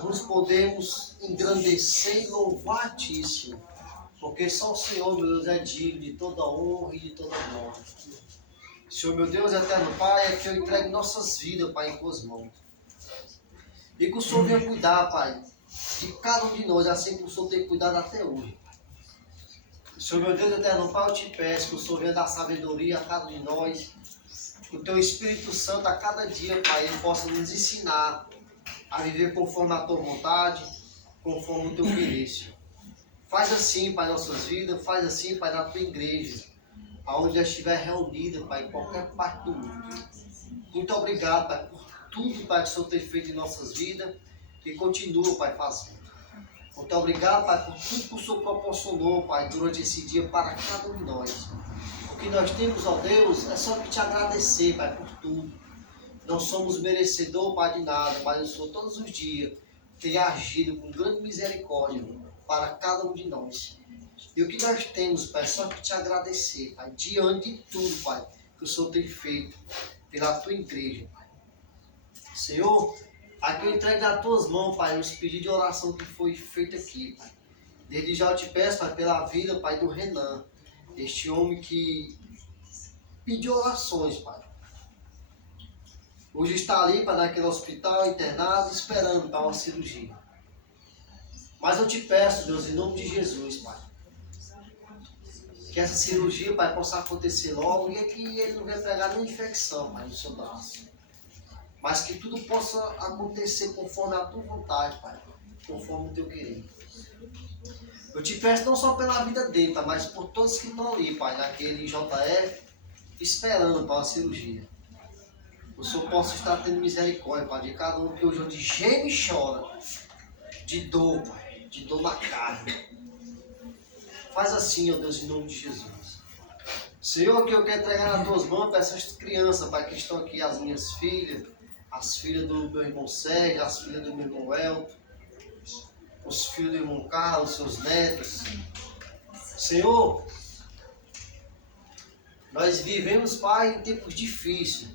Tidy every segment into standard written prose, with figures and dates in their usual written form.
nós podemos engrandecer e louvar a Ti, Senhor. Porque só o Senhor, meu Deus, é digno de toda honra e de toda glória. Senhor, meu Deus, eterno Pai, é que eu entregue nossas vidas, Pai, em Tuas mãos. E que o Senhor venha cuidar, Pai, de cada um de nós, assim como o Senhor tem cuidado até hoje. Senhor, meu Deus, eterno Pai, eu te peço que o Senhor venha dar sabedoria a cada um de nós. Que o Teu Espírito Santo, a cada dia, Pai, Ele possa nos ensinar a viver conforme a Tua vontade, conforme o Teu querer, Senhor. Faz assim, Pai, nossas vidas, faz assim, Pai, na Tua igreja, aonde ela estiver reunida, Pai, em qualquer parte do mundo. Muito obrigado, Pai, por tudo, Pai, que o Senhor tem feito em nossas vidas e continua, Pai, fazendo. Muito obrigado, Pai, por tudo que o Senhor proporcionou, Pai, durante esse dia para cada um de nós. O que nós temos, ó Deus, é só que te agradecer, Pai, por tudo. Não somos merecedor, Pai, de nada, mas o Senhor todos os dias tem agido com grande misericórdia para cada um de nós. E o que nós temos, Pai, é só que te agradecer, Pai, diante de tudo, Pai, que o Senhor tem feito pela Tua igreja, Pai. Senhor, aqui eu entrego nas Tuas mãos, Pai, os pedidos de oração que foi feito aqui, Pai. Desde já eu te peço, Pai, pela vida, Pai, do Renan, este homem que pediu orações, Pai. Hoje está ali, Pai, naquele hospital, internado, esperando para uma cirurgia. Mas eu te peço, Deus, em nome de Jesus, Pai, que essa cirurgia, Pai, possa acontecer logo e que ele não venha pegar nenhuma infecção, Pai, no seu braço. Mas que tudo possa acontecer conforme a Tua vontade, Pai, conforme o Teu querer. Eu te peço não só pela vida dele, Pai, mas por todos que estão ali, Pai, naquele JF, esperando para a cirurgia. O Senhor possa estar tendo misericórdia, Pai, de cada um que hoje geme e chora, de dor, Pai, de dor na carne. Faz assim, ó Deus, em nome de Jesus. Senhor, que eu quero entregar nas Tuas mãos para essas crianças, Pai, que estão aqui, as minhas filhas, as filhas do meu irmão Sérgio, as filhas do meu irmão Elton, os filhos do irmão Carlos, seus netos. Senhor, nós vivemos, Pai, em tempos difíceis,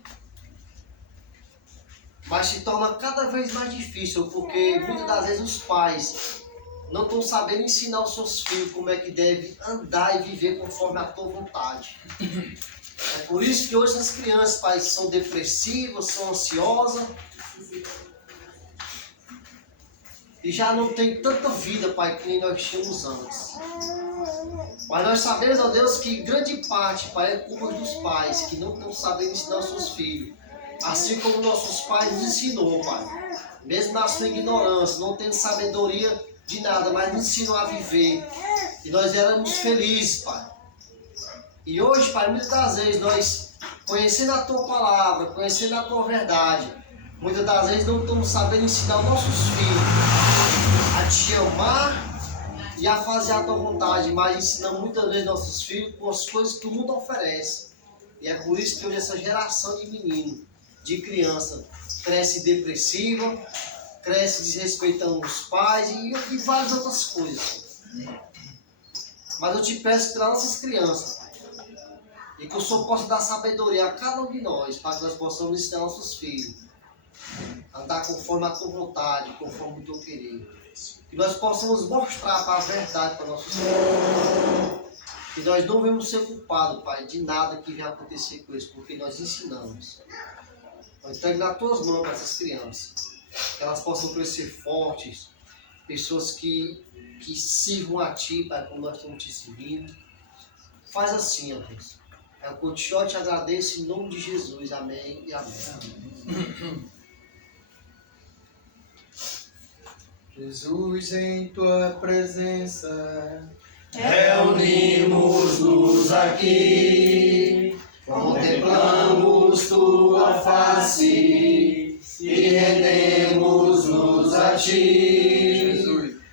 mas se torna cada vez mais difícil, porque muitas das vezes os pais não estão sabendo ensinar os seus filhos como é que deve andar e viver conforme a Tua vontade. É por isso que hoje as crianças, Pai, são depressivas, são ansiosas e já não tem tanta vida, Pai, que nem nós tínhamos antes. Mas nós sabemos, ó Deus, que grande parte, Pai, é culpa dos pais que não estão sabendo ensinar os seus filhos. Assim como nossos pais nos ensinou, Pai. Mesmo na sua ignorância, não tendo sabedoria de nada, mas nos ensinou a viver. E nós éramos felizes, Pai. E hoje, Pai, muitas das vezes nós, conhecendo a Tua palavra, conhecendo a Tua verdade, muitas das vezes não estamos sabendo ensinar os nossos filhos a Te amar e a fazer a Tua vontade, mas ensinamos muitas vezes nossos filhos com as coisas que o mundo oferece. E é por isso que hoje essa geração de meninos, de criança, cresce depressiva, cresce desrespeitando os pais e várias outras coisas. Mas eu te peço pelas nossas crianças, Pai, e que o Senhor possa dar sabedoria a cada um de nós, para que nós possamos ensinar nossos filhos a andar conforme a Tua vontade, conforme o Teu querer. Que nós possamos mostrar a verdade para nossos filhos. Que nós não vamos ser culpados, Pai, de nada que venha acontecer com eles, porque nós ensinamos. Eu entrego nas Tuas mãos para essas crianças, que elas possam crescer fortes, pessoas que sirvam a Ti, Pai, como nós estamos Te servindo. Faz assim, ó Deus. Eu continuo e te agradeço em nome de Jesus. Amém e amém. Jesus, em Tua presença, reunimos-nos aqui, contemplamos Tua face e rendemos-nos a Ti.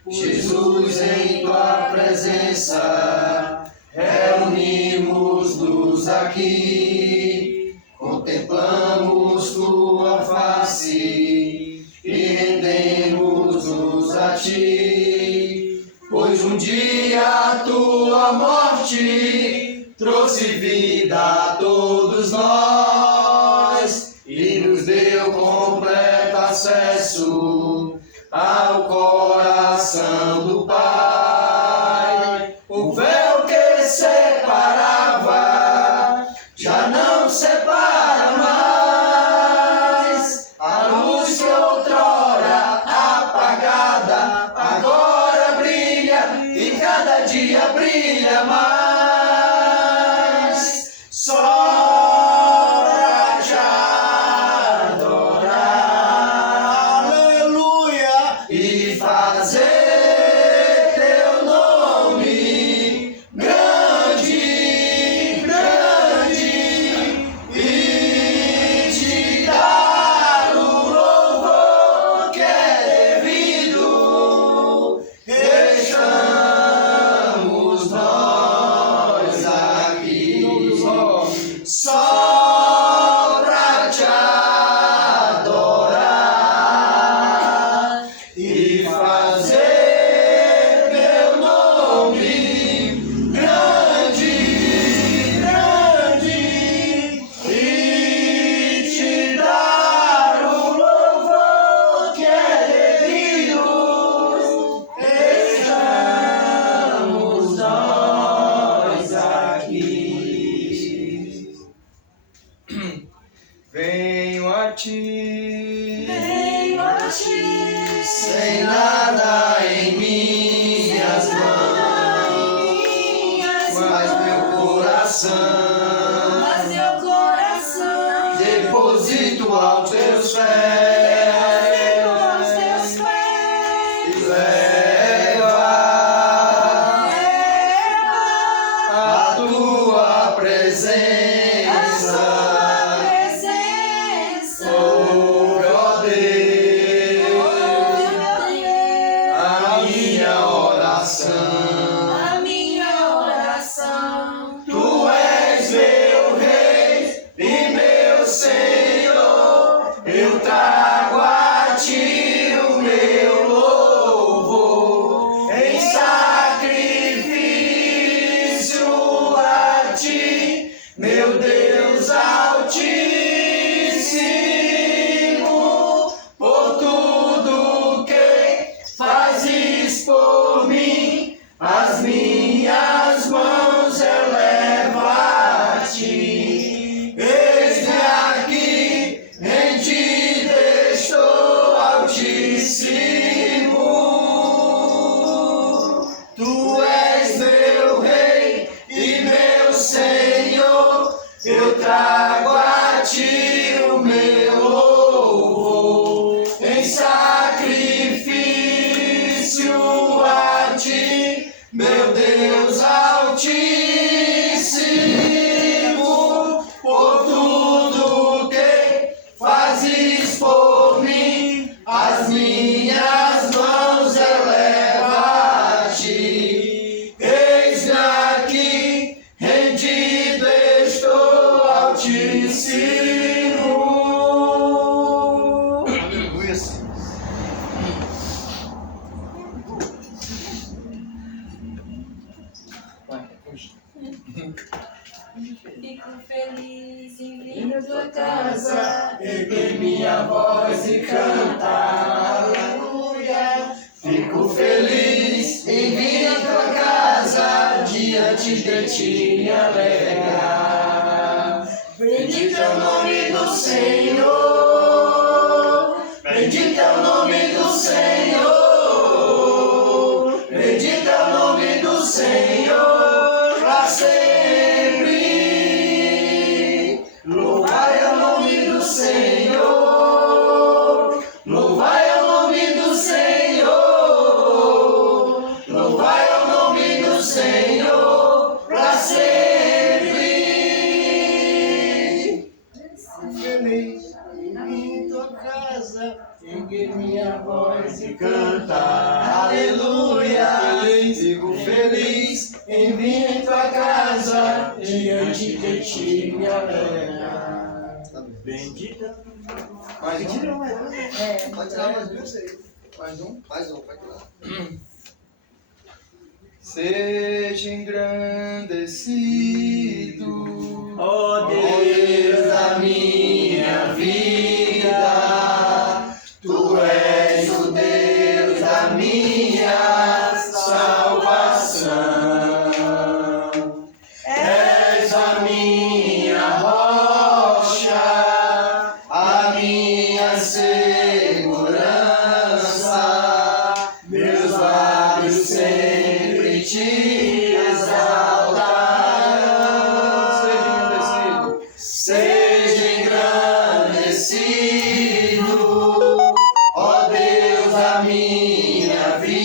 Jesus, em Tua presença, reunimos-nos aqui, contemplamos Tua face e rendemos-nos a Ti. Pois um dia a Tua morte trouxe vida a todos nós e nos deu completo acesso a fazer teu nome grande, grande, e te dar o louvor que é devido. Estamos nós aqui só pra te adorar e fazer teu nome grande, grande, e te dar o louvor que é devido. Estamos nós aqui. Venho a ti, Sem nada em minhas mãos, mas meu coração deposito aos teus pés. Leva a tua presença, oh Deus, a minha oração. Tu és meu Rei e meu Senhor, eu trago a ti o meu louvor em sacrifício a ti, meu Deus Altíssimo, por tudo que fazes por mim. As minhas mãos elevo a ti. Eis-me aqui, rendido estou, Altíssimo. Tu és meu Rei e meu Senhor, eu trago a ti o meu louvor em sacrifício a ti, meu Deus Altíssimo, por tudo que fazes por mim. As minhas mãos elevo a ti. Eis-me aqui, rendido estou, Altíssimo. Aleluia, Senhor. vai, puxa. Fico feliz em vir na tua casa. Erguei minha voz e cantar, aleluia. Fico feliz em vir à tua casa, diante de ti me alegrar. Bendito é o nome do Senhor, bendito é o nome do Senhor, bendito é o nome do Senhor, pra sempre. Louvai o nome do Senhor, louvai o nome do Senhor, louvai o nome do Senhor, pra sempre. Feliz em tua casa, erguer minha voz e cantar, aleluia. Fico feliz em vir em tua casa, diante de ti me alegrar. Bendita. Mais um? Pode tirar mais um, sei. Mais um? Mais um, pode tirar. Seja engrandecido, Ó Deus da minha vida, tu és o Deus da minha salvação. És a minha rocha, a minha segurança, meus lábios sempre te exaltarão. Seja engrandecido, ó Deus da minha vida.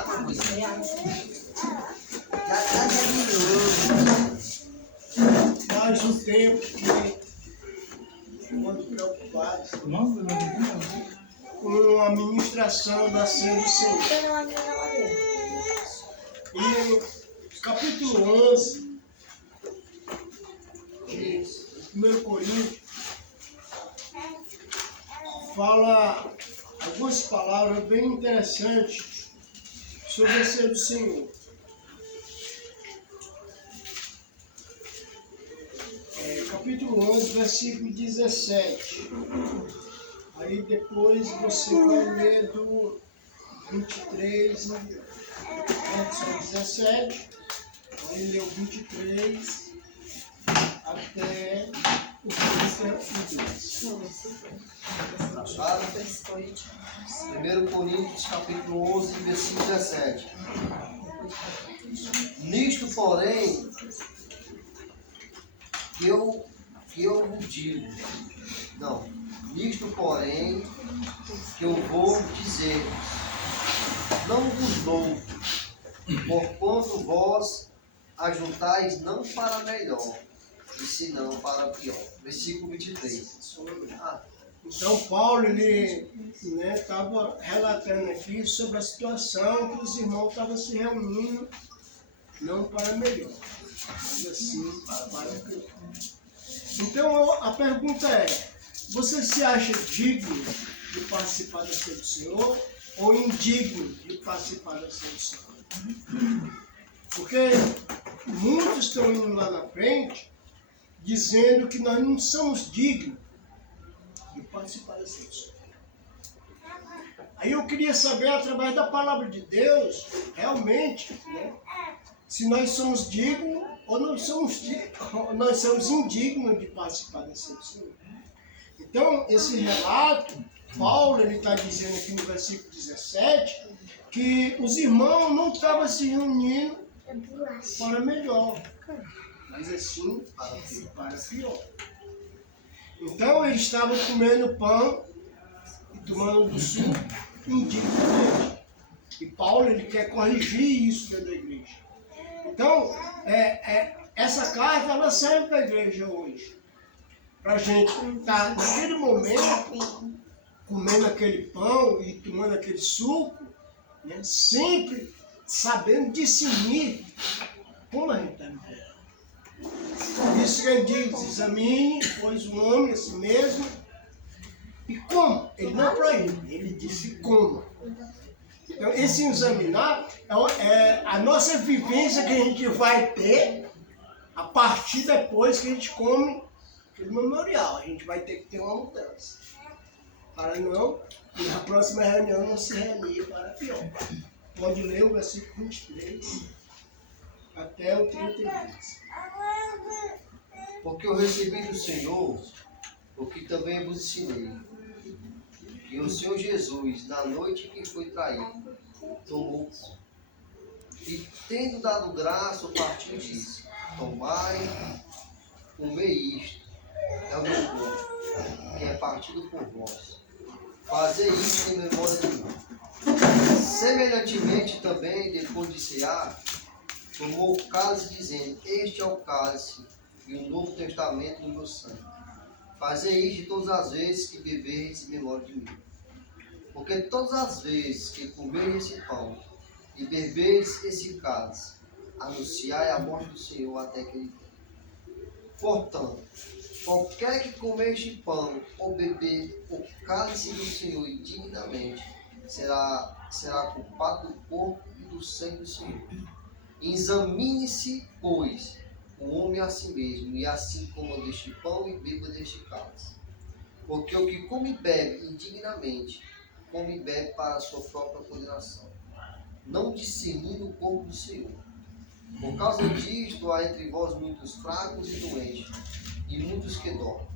água, coisa. Faz um tempo que muito preocupado com a ministração da Ceia do Senhor. E capítulo 11 de 1 Coríntios fala algumas palavras bem interessantes sobre a Ceia do Senhor. Capítulo 11, versículo 17. Aí depois você vai ler do 23, verso 17. Aí lê o 23 até o 32. 1 Coríntios, capítulo 11, versículo 17. Nisto, porém, que eu vos digo, não, nisto, porém, que eu vou dizer, não vos louvo, porquanto vós ajuntais não para melhor, e senão para pior. Versículo 23. Então Paulo estava relatando aqui sobre a situação que os irmãos estavam se reunindo, não para melhor, mas assim para pior. Então a pergunta é: você se acha digno de participar da Ceia do Senhor ou indigno de participar da Ceia do Senhor? Porque muitos estão indo lá na frente dizendo que nós não somos dignos de participar da Ceia do Senhor. Aí eu queria saber, através da palavra de Deus, realmente, se nós somos dignos ou nós somos indignos de participar da Ceia do Senhor. Então, esse relato, Paulo está dizendo aqui no versículo 17, que os irmãos não estavam se reunindo para melhor, mas assim para pior. Então, eles estavam comendo pão e tomando do suco indignamente. E Paulo ele quer corrigir isso dentro da igreja. Então, essa carta ela serve para a igreja hoje. Para a gente estar naquele momento, comendo aquele pão e tomando aquele suco, sempre sabendo discernir como a gente está vivendo. Por isso que ele diz: examine, pois o homem a si mesmo. E como? Ele não proíbe, ele disse como. Então, esse examinar é a nossa vivência que a gente vai ter a partir depois que a gente come aquele memorial. A gente vai ter que ter uma mudança. Para não, na próxima reunião, não se reunir para pior. Pode ler o versículo 23 até o 32. Porque eu recebi do Senhor o que também vos ensinei. E o Senhor Jesus, na noite que foi traído, tomou o pão. E tendo dado graça, o partiu e disse: tomai, comei isto, é o meu corpo, que é partido por vós. Fazei isso em memória de mim. Semelhantemente também, depois de cear, tomou o cálice, dizendo: este é o cálice e o novo testamento do meu sangue. Fazei isto todas as vezes que beberdes em memória de mim. Porque todas as vezes que comerdes esse pão e beberdes esse cálice, anunciai a morte do Senhor até que ele venha. Portanto, qualquer que comer este pão ou beber o cálice do Senhor indignamente, será culpado do corpo e do sangue do Senhor. Examine-se, pois, o homem a si mesmo, e assim coma deste pão e beba deste cálice. Porque o que come e bebe indignamente, come e bebe para a sua própria condenação, não discernindo o corpo do Senhor. Por causa disto, há entre vós muitos fracos e doentes, e muitos que dormem.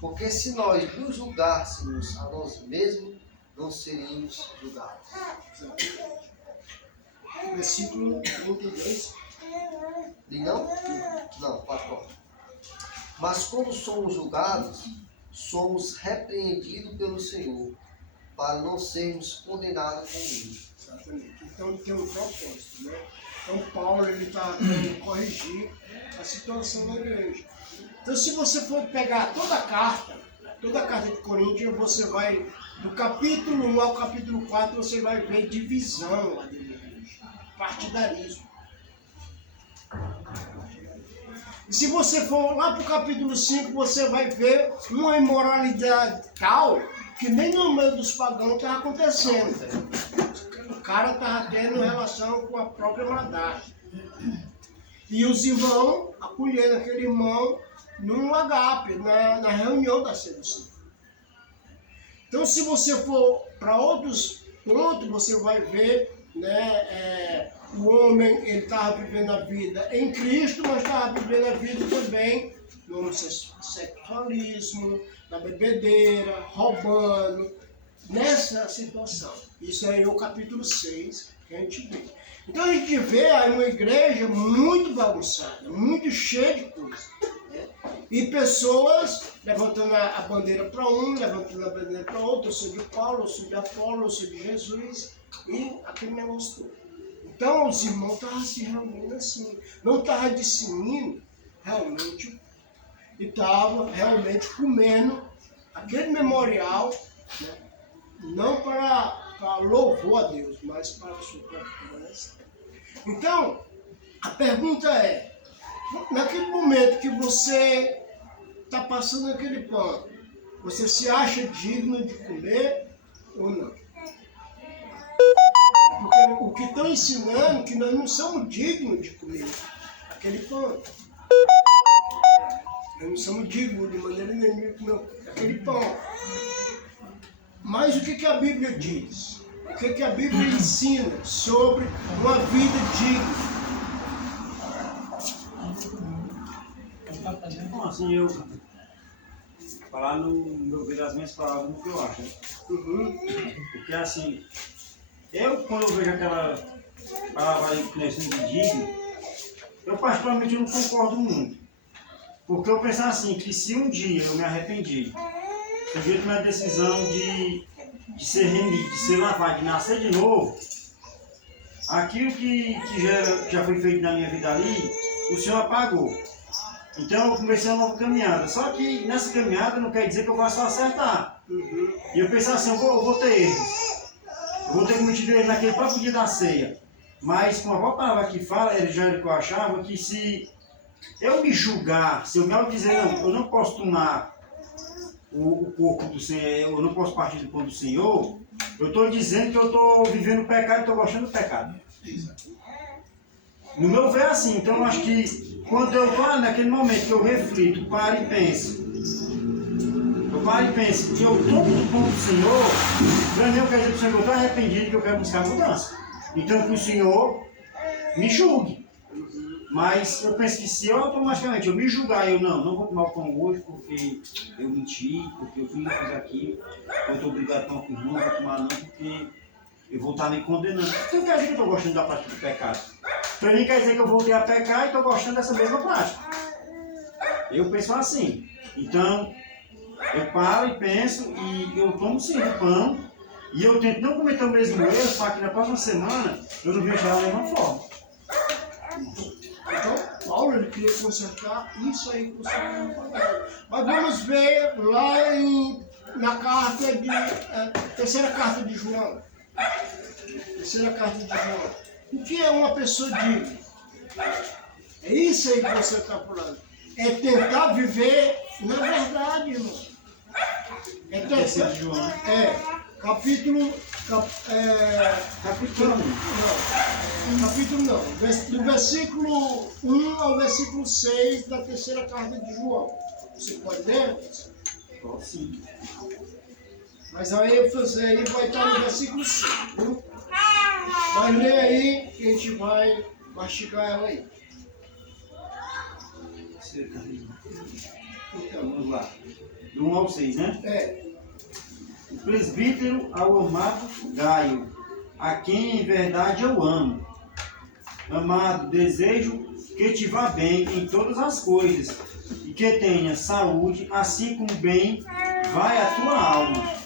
Porque se nós nos julgássemos a nós mesmos, não seríamos julgados. Versículo 32. E não? Não, 4. Mas como somos julgados, somos repreendidos pelo Senhor, para não sermos condenados com ele. Exatamente. Então tem um propósito, né? Então Paulo ele está querendo corrigir a situação da igreja. Então se você for pegar toda a carta de Coríntios, você vai, do capítulo 1 ao capítulo 4, você vai ver divisão lá dentro da igreja, partidarismo. E se você for lá para o capítulo 5, você vai ver uma imoralidade tal que nem no meio dos pagãos está acontecendo. O cara estava tendo relação com a própria maldade. E os irmãos acolhendo aquele irmão num agape, na reunião da sedução. Então, se você for para outros pontos, você vai ver, né, o homem ele estava vivendo a vida em Cristo, mas estava vivendo a vida também no homossexualismo, na bebedeira, roubando, nessa situação. Isso aí é o capítulo 6 que a gente vê. Então a gente vê aí uma igreja muito bagunçada, muito cheia de coisas. Né? E pessoas levantando a bandeira para um, levantando a bandeira para outro, eu sou de Paulo, eu sou de Apolo, eu sou de Jesus, e aquele negócio todo. Então os irmãos estavam se reunindo assim, não estavam discernindo realmente, e estavam realmente comendo aquele memorial, né? Não para louvor a Deus, mas para a sua própria. Então, a pergunta é, naquele momento que você está passando aquele pão, você se acha digno de comer ou não? Porque o que estão ensinando é que nós não somos dignos de comer aquele pão. Nós não somos dignos de maneira nenhuma de comer aquele pão. Mas o que a Bíblia diz? O que a Bíblia ensina sobre uma vida digna? Bom, assim, eu falar no meu ver as minhas palavras no que eu acho. Né? Porque assim, quando eu vejo aquela palavra aí que nós somos dignos, eu particularmente não concordo muito. Porque eu penso assim, que se um dia eu me arrependi, eu vi minha decisão de ser remido, de ser lavado, de nascer de novo, aquilo que já foi feito na minha vida ali, o Senhor apagou. Então eu comecei uma nova caminhada. Só que nessa caminhada não quer dizer que eu vá só acertar. E eu pensei assim, eu vou ter erros. Eu vou ter cometido erros naquele próprio dia da ceia. Mas com a própria palavra que fala, já era que eu achava que se eu me julgar, se eu me dizer, não, eu não posso tomar o corpo do Senhor, eu não posso partir do pão do Senhor, eu estou dizendo que eu estou vivendo o pecado e estou gostando do pecado. No meu ver é assim, então eu acho que quando eu estou naquele momento que eu reflito, paro e penso, e eu tomo do pão do Senhor, para mim eu quero dizer para o Senhor que eu estou arrependido, que eu quero buscar mudança. Então que o Senhor me julgue. Mas eu penso que se eu automaticamente eu me julgar, eu não vou tomar o pão hoje porque eu menti, porque eu fui fazer aquilo, eu estou obrigado a tomar o pão, não vou tomar não, porque eu vou estar me condenando. Então quer dizer que eu estou gostando da prática do pecado. Para mim quer dizer que eu voltei a pecar e estou gostando dessa mesma prática. Eu penso assim. Então, eu paro e penso e eu tomo sim o pão e eu tento não cometer o mesmo erro para que na próxima semana eu não veja da mesma forma. Então, Paulo ele queria consertar isso aí que você está falando. Mas vamos ver lá na carta terceira carta de João. Terceira carta de João. O que é uma pessoa digna? É isso aí que você está falando. É tentar viver na verdade, irmão. É tentar. Terceira de João. Capítulo não. Do versículo 1 ao versículo 6 da terceira carta de João. Você pode ler? Sim. Mas a ênfase aí vai estar no versículo 5. Viu? Mas lê aí que a gente vai mastigar ela aí. Então, vamos lá. Do 1 ao 6, né? O presbítero ao amado Gaio, a quem em verdade eu amo. Amado, desejo que te vá bem em todas as coisas e que tenha saúde, assim como bem vai a tua alma.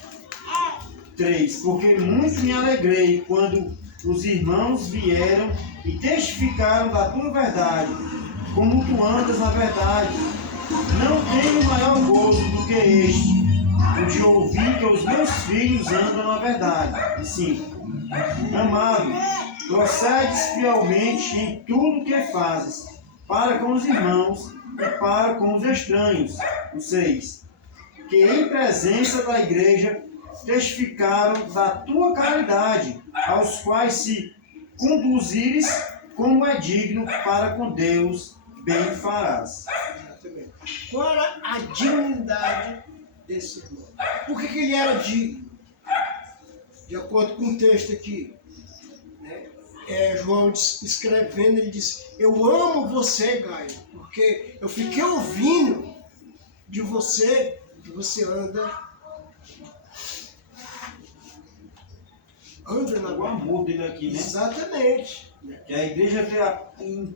3. Porque muito me alegrei quando os irmãos vieram e testificaram da tua verdade, como tu andas na verdade. Não tenho maior gozo do que este, o de ouvir que os meus filhos andam na verdade. E 5. Amado, procedes fielmente em tudo o que fazes, para com os irmãos e para com os estranhos. O 6. Que em presença da igreja testificaram da tua caridade, aos quais se conduzires como é digno para com Deus, bem farás. Exatamente. Qual era a dignidade desse irmão? Por que ele era digno? De acordo com o texto aqui, né? João escrevendo, ele diz: eu amo você, Gaio, porque eu fiquei ouvindo de você, que você anda na O amor dele aqui, né? Exatamente. Que a igreja que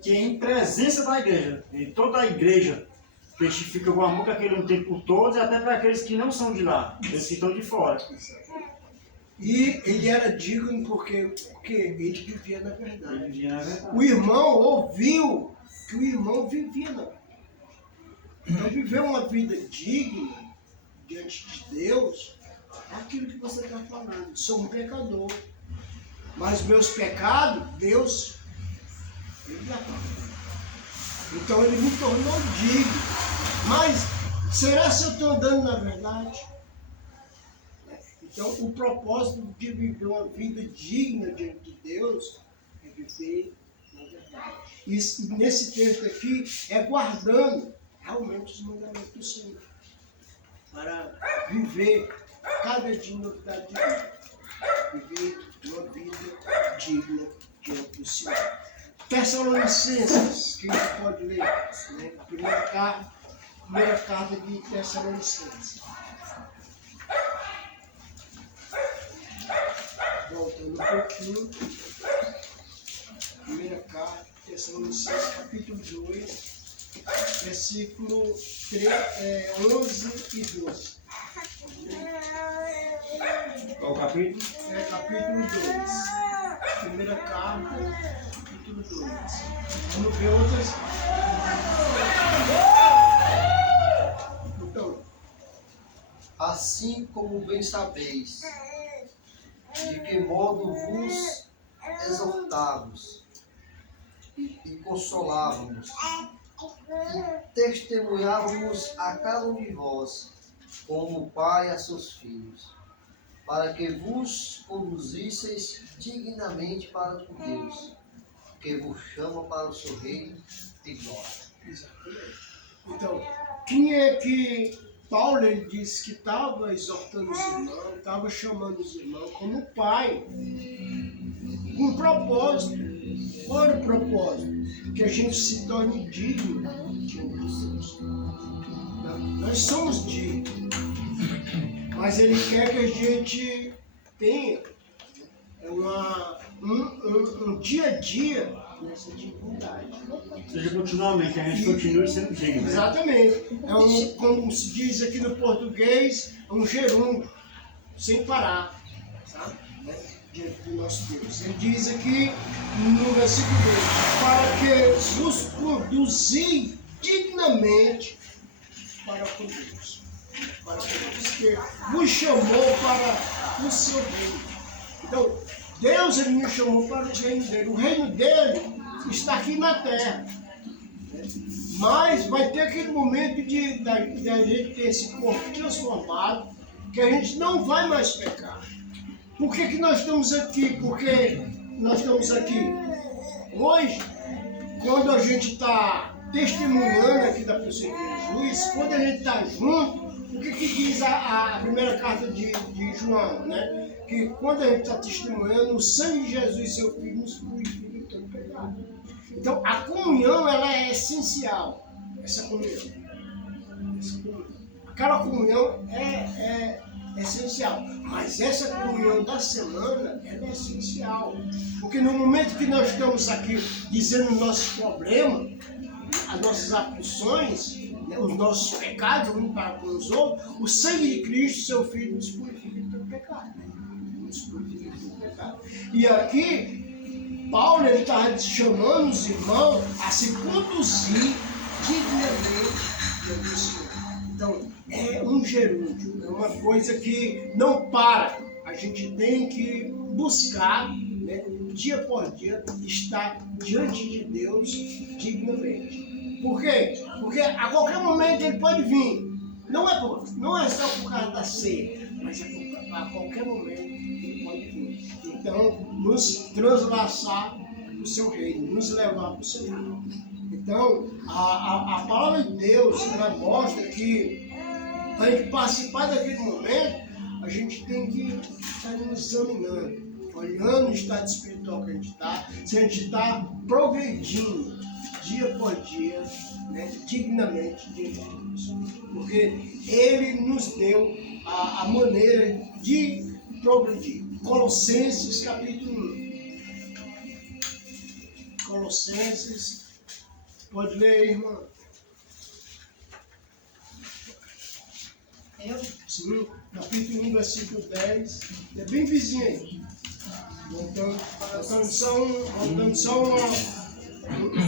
é em presença da igreja, e toda a igreja testifica o amor que aquele homem tem por todos e até para aqueles que não são de lá, eles que estão de fora. E ele era digno porque ele vivia na verdade. Ele vivia na verdade. O irmão ouviu que o irmão vivia na verdade. Então, viver uma vida digna diante de Deus é aquilo que você está falando. Sou um pecador, mas meus pecados, Deus, ele apaga. Então ele me tornou digno. Mas será se eu estou andando na verdade? Então o propósito de viver uma vida digna diante de Deus é viver na verdade. E nesse texto aqui é guardando realmente os mandamentos do Senhor, para viver cada dia novidade de vida, viver uma vida digna diante do Senhor. Tessalonicenses, que a gente pode ler, né? Primeira carta de Tessalonicenses. Voltando um pouquinho, primeira carta de Tessalonicenses, capítulo 2. Versículo 11 e 12. Qual o capítulo? Capítulo 2. Primeira carta, capítulo 2. Vamos ver outras. Então, Assim como bem sabeis, de que modo vos exortávamos e consolávamos, e testemunhávamos a cada um de vós, como o pai a seus filhos, para que vos conduzisseis dignamente para com Deus, que vos chama para o seu reino de glória. exatamente. Então, quem é que Paulo ele disse que estava exortando os irmãos, estava chamando os irmãos como pai, com um propósito. Qual era o propósito? Que a gente se torne digno de Deus. Nós somos dignos, mas Ele quer que a gente tenha um dia a dia nessa dignidade. Seja continuamente, a gente continue sendo digno. Né? Exatamente. Como se diz aqui no português, um gerúndio, sem parar, sabe? Diante do nosso Deus. Ele diz aqui no versículo 2: para que vos conduzir dignamente para com Deus. Para com Deus. Que vos chamou para o seu reino. Então, Deus ele nos chamou para o reino dele. O reino dele está aqui na terra. Mas vai ter aquele momento de a gente ter esse corpo transformado, que a gente não vai mais pecar. Por que nós estamos aqui? Porque nós estamos aqui hoje, quando a gente está testemunhando aqui da pessoa de Jesus, quando a gente está junto, o que diz a primeira carta de João, né? Que quando a gente está testemunhando, o sangue de Jesus, seu Filho, nos purifica de todo pecado. Então, a comunhão, ela é essencial. Essa comunhão. Aquela comunhão é essencial. Mas essa comunhão da semana, ela é essencial. Porque no momento que nós estamos aqui dizendo nossos problemas, as nossas aflições, né, os nossos pecados, uns para com os outros, o sangue de Cristo, seu Filho, nos purifica de todo pecado. Nos purifica de todo pecado. E aqui, Paulo estava chamando os irmãos a se conduzir dignamente diante do Senhor. Então, é um gerúndio, é uma coisa que não para. A gente tem que buscar, né, dia por dia, estar diante de Deus dignamente. Por quê? Porque a qualquer momento ele pode vir. Não é só por causa da ceia, mas a qualquer momento ele pode vir. Então, nos translaçar para o seu reino, nos levar para o seu reino. Então, a palavra de Deus, ela mostra que para a gente participar daquele momento, a gente tem que estar nos examinando, olhando o estado espiritual que a gente está, se a gente está progredindo dia por dia, né, dignamente diante de Deus. Porque Ele nos deu a maneira de progredir. Colossenses capítulo 1. Colossenses, pode ler, irmã? Eu? Sim, capítulo 1, versículo 10. É bem vizinho aí. Voltando só um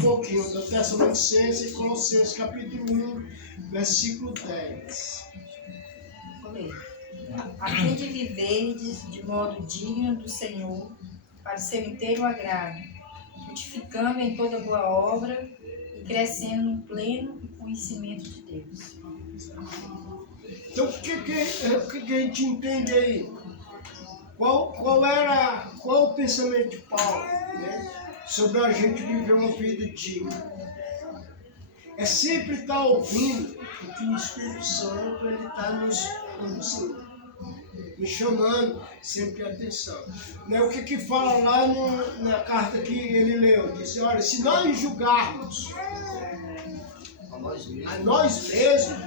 pouquinho do Tessalonicenses e Colossenses, capítulo 1, versículo 10. Falei. A fim de viverdes de modo digno do Senhor, para o seu inteiro agrado, frutificando em toda boa obra e crescendo no pleno conhecimento de Deus. Então, o que a gente entende aí? Qual o pensamento de Paulo, né, sobre a gente viver uma vida digna? É sempre estar ouvindo o que o Espírito Santo está nos conduzindo, nos chamando sempre a atenção. Né, o que fala lá na carta que ele leu? Diz, olha, se nós julgarmos a nós mesmos,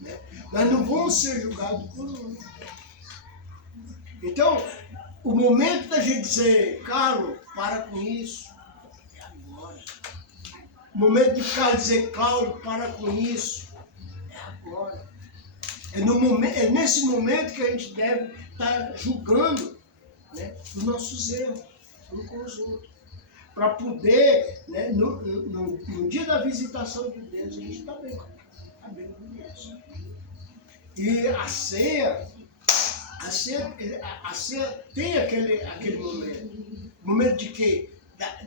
né, nós não vamos ser julgados por um. Então, o momento da gente dizer, Carlos, para com isso, é agora. O momento de Carlos dizer, Cláudio, para com isso, é agora. É nesse momento que a gente deve estar julgando, né, os nossos erros, uns com os outros. Para poder, né, no dia da visitação de Deus, a gente está bem com Deus. E a ceia tem aquele momento de quê?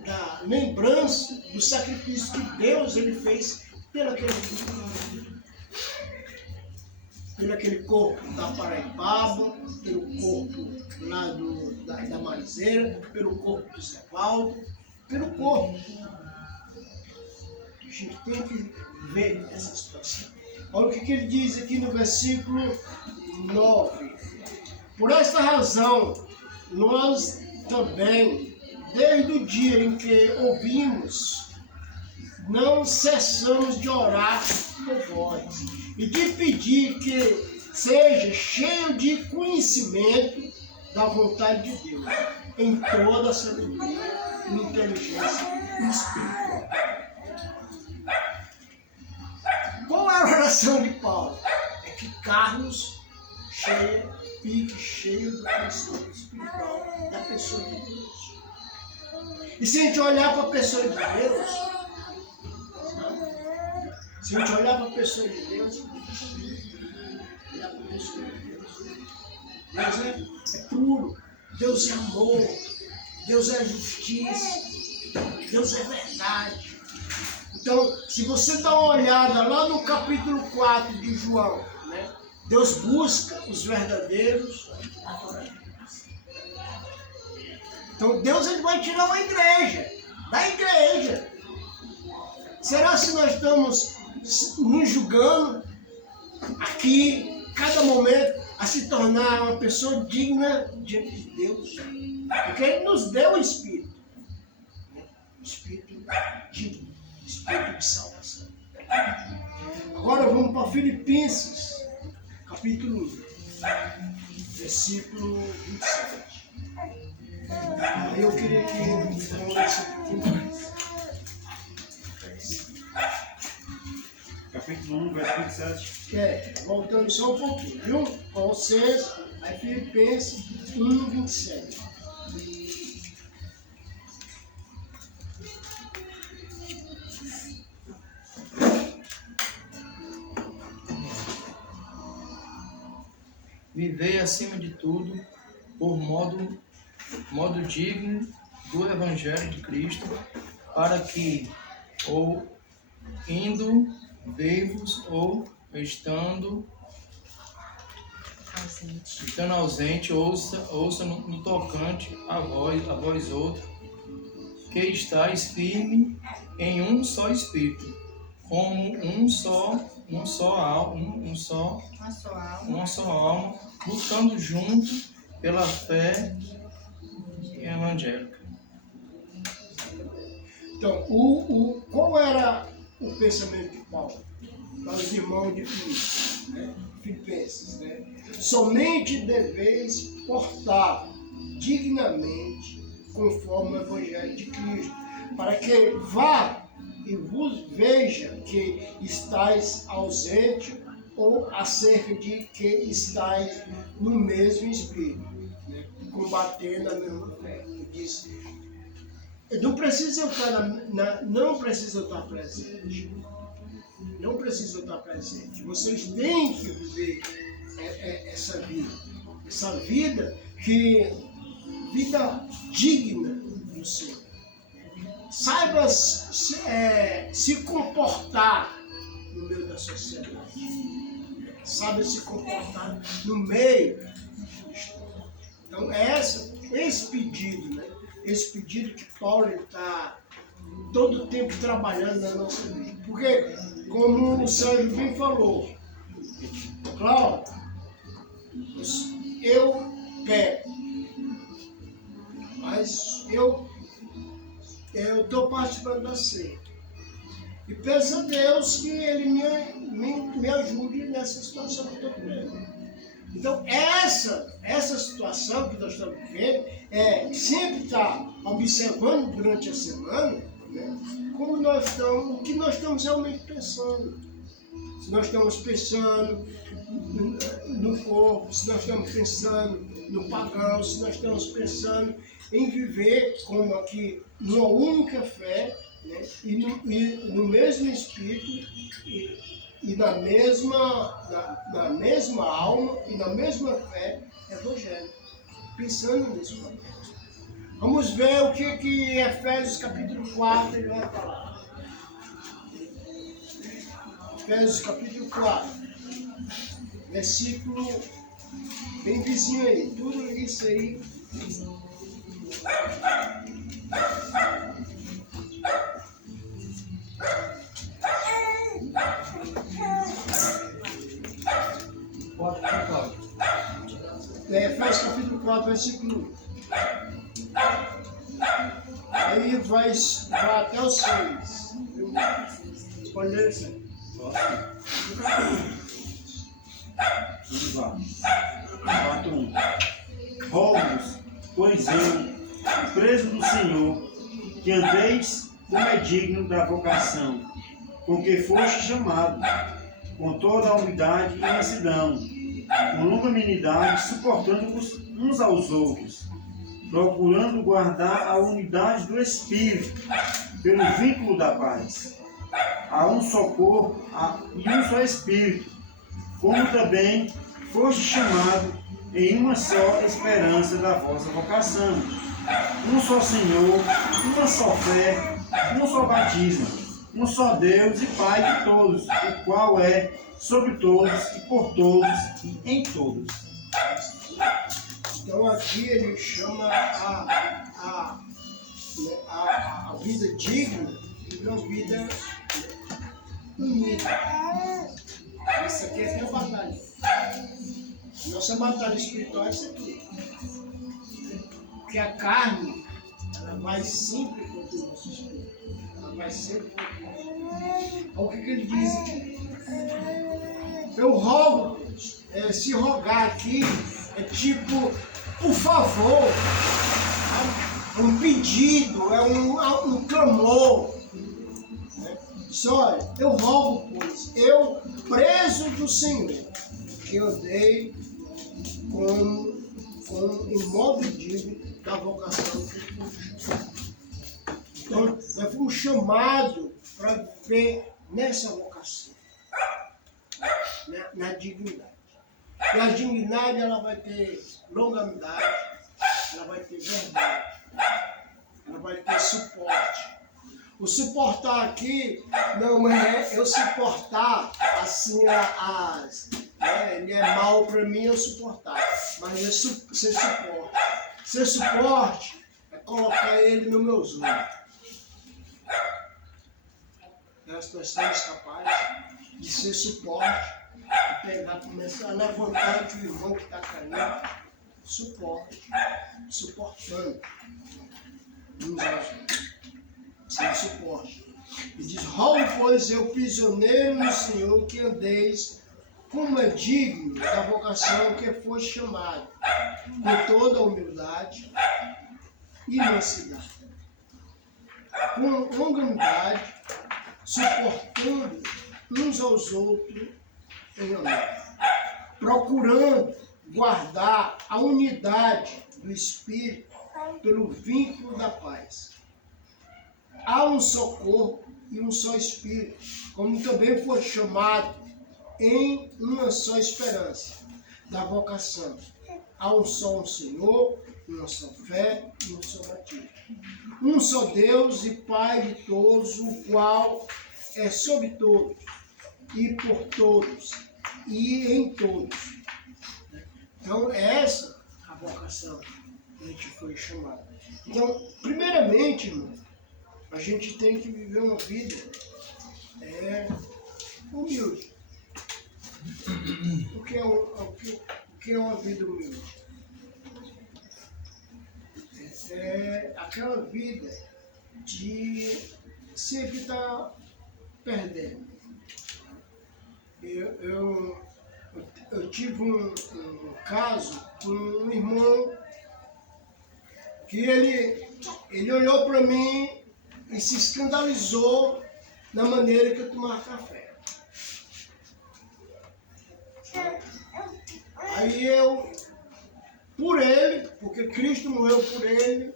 Da lembrança do sacrifício que Deus ele fez pelo aquele corpo da Paraibaba, pelo corpo lá da Marizeira, pelo corpo do Zé Valdo, pelo corpo. A gente tem que ver essa situação. Olha o que ele diz aqui no versículo 9. Por esta razão, nós também, desde o dia em que ouvimos, não cessamos de orar por vós e de pedir que seja cheio de conhecimento da vontade de Deus, em toda a sabedoria e inteligência espiritual. Qual é a oração de Paulo? É que Carlos fique cheio do conhecimento espiritual da pessoa de Deus. E se a gente olhar para a pessoa de Deus, se a gente olhar para a pessoa de Deus, olhar para a pessoa de Deus, Deus é puro, Deus é amor, Deus é justiça, Deus é verdade. Então, se você dá uma olhada lá no capítulo 4 de João, né, Deus busca os verdadeiros adoradores. Então, Deus ele vai tirar uma igreja, da igreja. Será se nós estamos nos julgando aqui, cada momento, a se tornar uma pessoa digna diante de Deus? Porque Ele nos deu o Espírito, né? O Espírito digno, o Espírito de salvação. Agora vamos para Filipenses, capítulo 1, versículo 27. Aí eu queria que eu falasse um pouquinho mais. Capítulo 1, versículo 27. Voltando só um pouquinho, viu? Colossenses, aí Filipenses 1, 27. vivei acima de tudo por modo digno do Evangelho de Cristo, para que, ou indo, ver-vos, ou estando ausente, ouça no tocante a vós outros, que estáis firme em um só Espírito, como uma só alma, lutando junto pela fé evangélica. Então, qual era o pensamento de Paulo? Para os irmãos de Cristo, né? Filipenses, né? Somente deveis portar dignamente conforme o Evangelho de Cristo, para que vá e vos veja que estáis ausente ou acerca de que estáis no mesmo Espírito, né? Combatendo a mesma fé. Ele diz, não precisa eu estar presente. Não precisa estar presente. Vocês têm que viver essa vida vida digna do Senhor. Saiba se comportar no meio da sociedade. Saiba se comportar no meio. Então esse pedido, né? Esse pedido que Paulo está todo o tempo trabalhando na nossa vida. Porque, como o Sérgio bem falou, Cláudio, eu peco, mas eu estou participando da ceia. E peço a Deus que Ele me ajude nessa situação que eu estou vivendo. Então, essa situação que nós estamos vivendo sempre estar observando durante a semana, né, o que nós estamos realmente pensando. Se nós estamos pensando no corpo, se nós estamos pensando no pagão, se nós estamos pensando em viver como aqui numa única fé, né, e no mesmo Espírito, e na mesma alma e na mesma fé evangélica. Pensando nisso. Vamos ver o que Efésios capítulo 4 ele vai falar. Efésios capítulo 4, versículo bem vizinho aí. Tudo isso aí. Efésios capítulo 4, versículo 1. Aí vai até o 6. Pode ler isso aí. Vamos lá. 4:1. Rogo-vos, pois eu, preso do Senhor, que andeis como é digno da vocação, com que foste chamado, com toda a humildade e mansidão, com longanimidade, suportando-vos uns aos outros, procurando guardar a unidade do Espírito, pelo vínculo da paz. Há um só corpo e um só Espírito, como também foste chamado em uma só esperança da vossa vocação. Um só Senhor, uma só fé, um só batismo, um só Deus e Pai de todos, o qual é sobre todos e por todos e em todos. Então aqui ele chama a vida digna de uma vida unida. Isso aqui é a batalha. Nossa batalha espiritual é isso aqui. Porque a carne, ela vai sempre contra o nosso espírito. Ela vai sempre contra o nosso. Olha o que ele diz aqui. Eu rogo, se rogar aqui, é tipo, por favor, é um pedido, é um clamor. Diz, olha, eu rogo, pois, eu preso do Senhor, que eu dei em modo digno da vocação que fomos. Então, nós fomos chamados para viver nessa vocação, na dignidade. E a dignidade, ela vai ter longanimidade, ela vai ter verdade, ela vai ter suporte. O suportar aqui não é eu suportar assim ele é mal para mim eu suportar, mas é ser suporte. Ser suporte é colocar ele nos meus ombros. Nós somos capazes de ser suporte, de pegar, começar a levantar aquele irmão que está caindo, suportando uns aos outros. Sem suporte. E diz, rogo, pois, eu prisioneiro no Senhor, que andeis como é digno da vocação que foi chamado, com toda a humildade e mansidão, com longanimidade, suportando uns aos outros em amor, procurando guardar a unidade do Espírito pelo vínculo da paz. Há um só corpo e um só Espírito, como também foi chamado em uma só esperança da vocação. Há um só Senhor, uma só fé e um só batismo. Um só Deus e Pai de todos, o qual é sobre todos e por todos e em todos. Então, é essa a vocação que a gente foi chamado. Então, primeiramente, irmão, a gente tem que viver uma vida humilde. O que é uma vida humilde? É aquela vida de sempre estar perdendo. Eu tive um caso com um irmão que ele olhou para mim e se escandalizou na maneira que eu tomava café. Aí por ele, porque Cristo morreu por ele,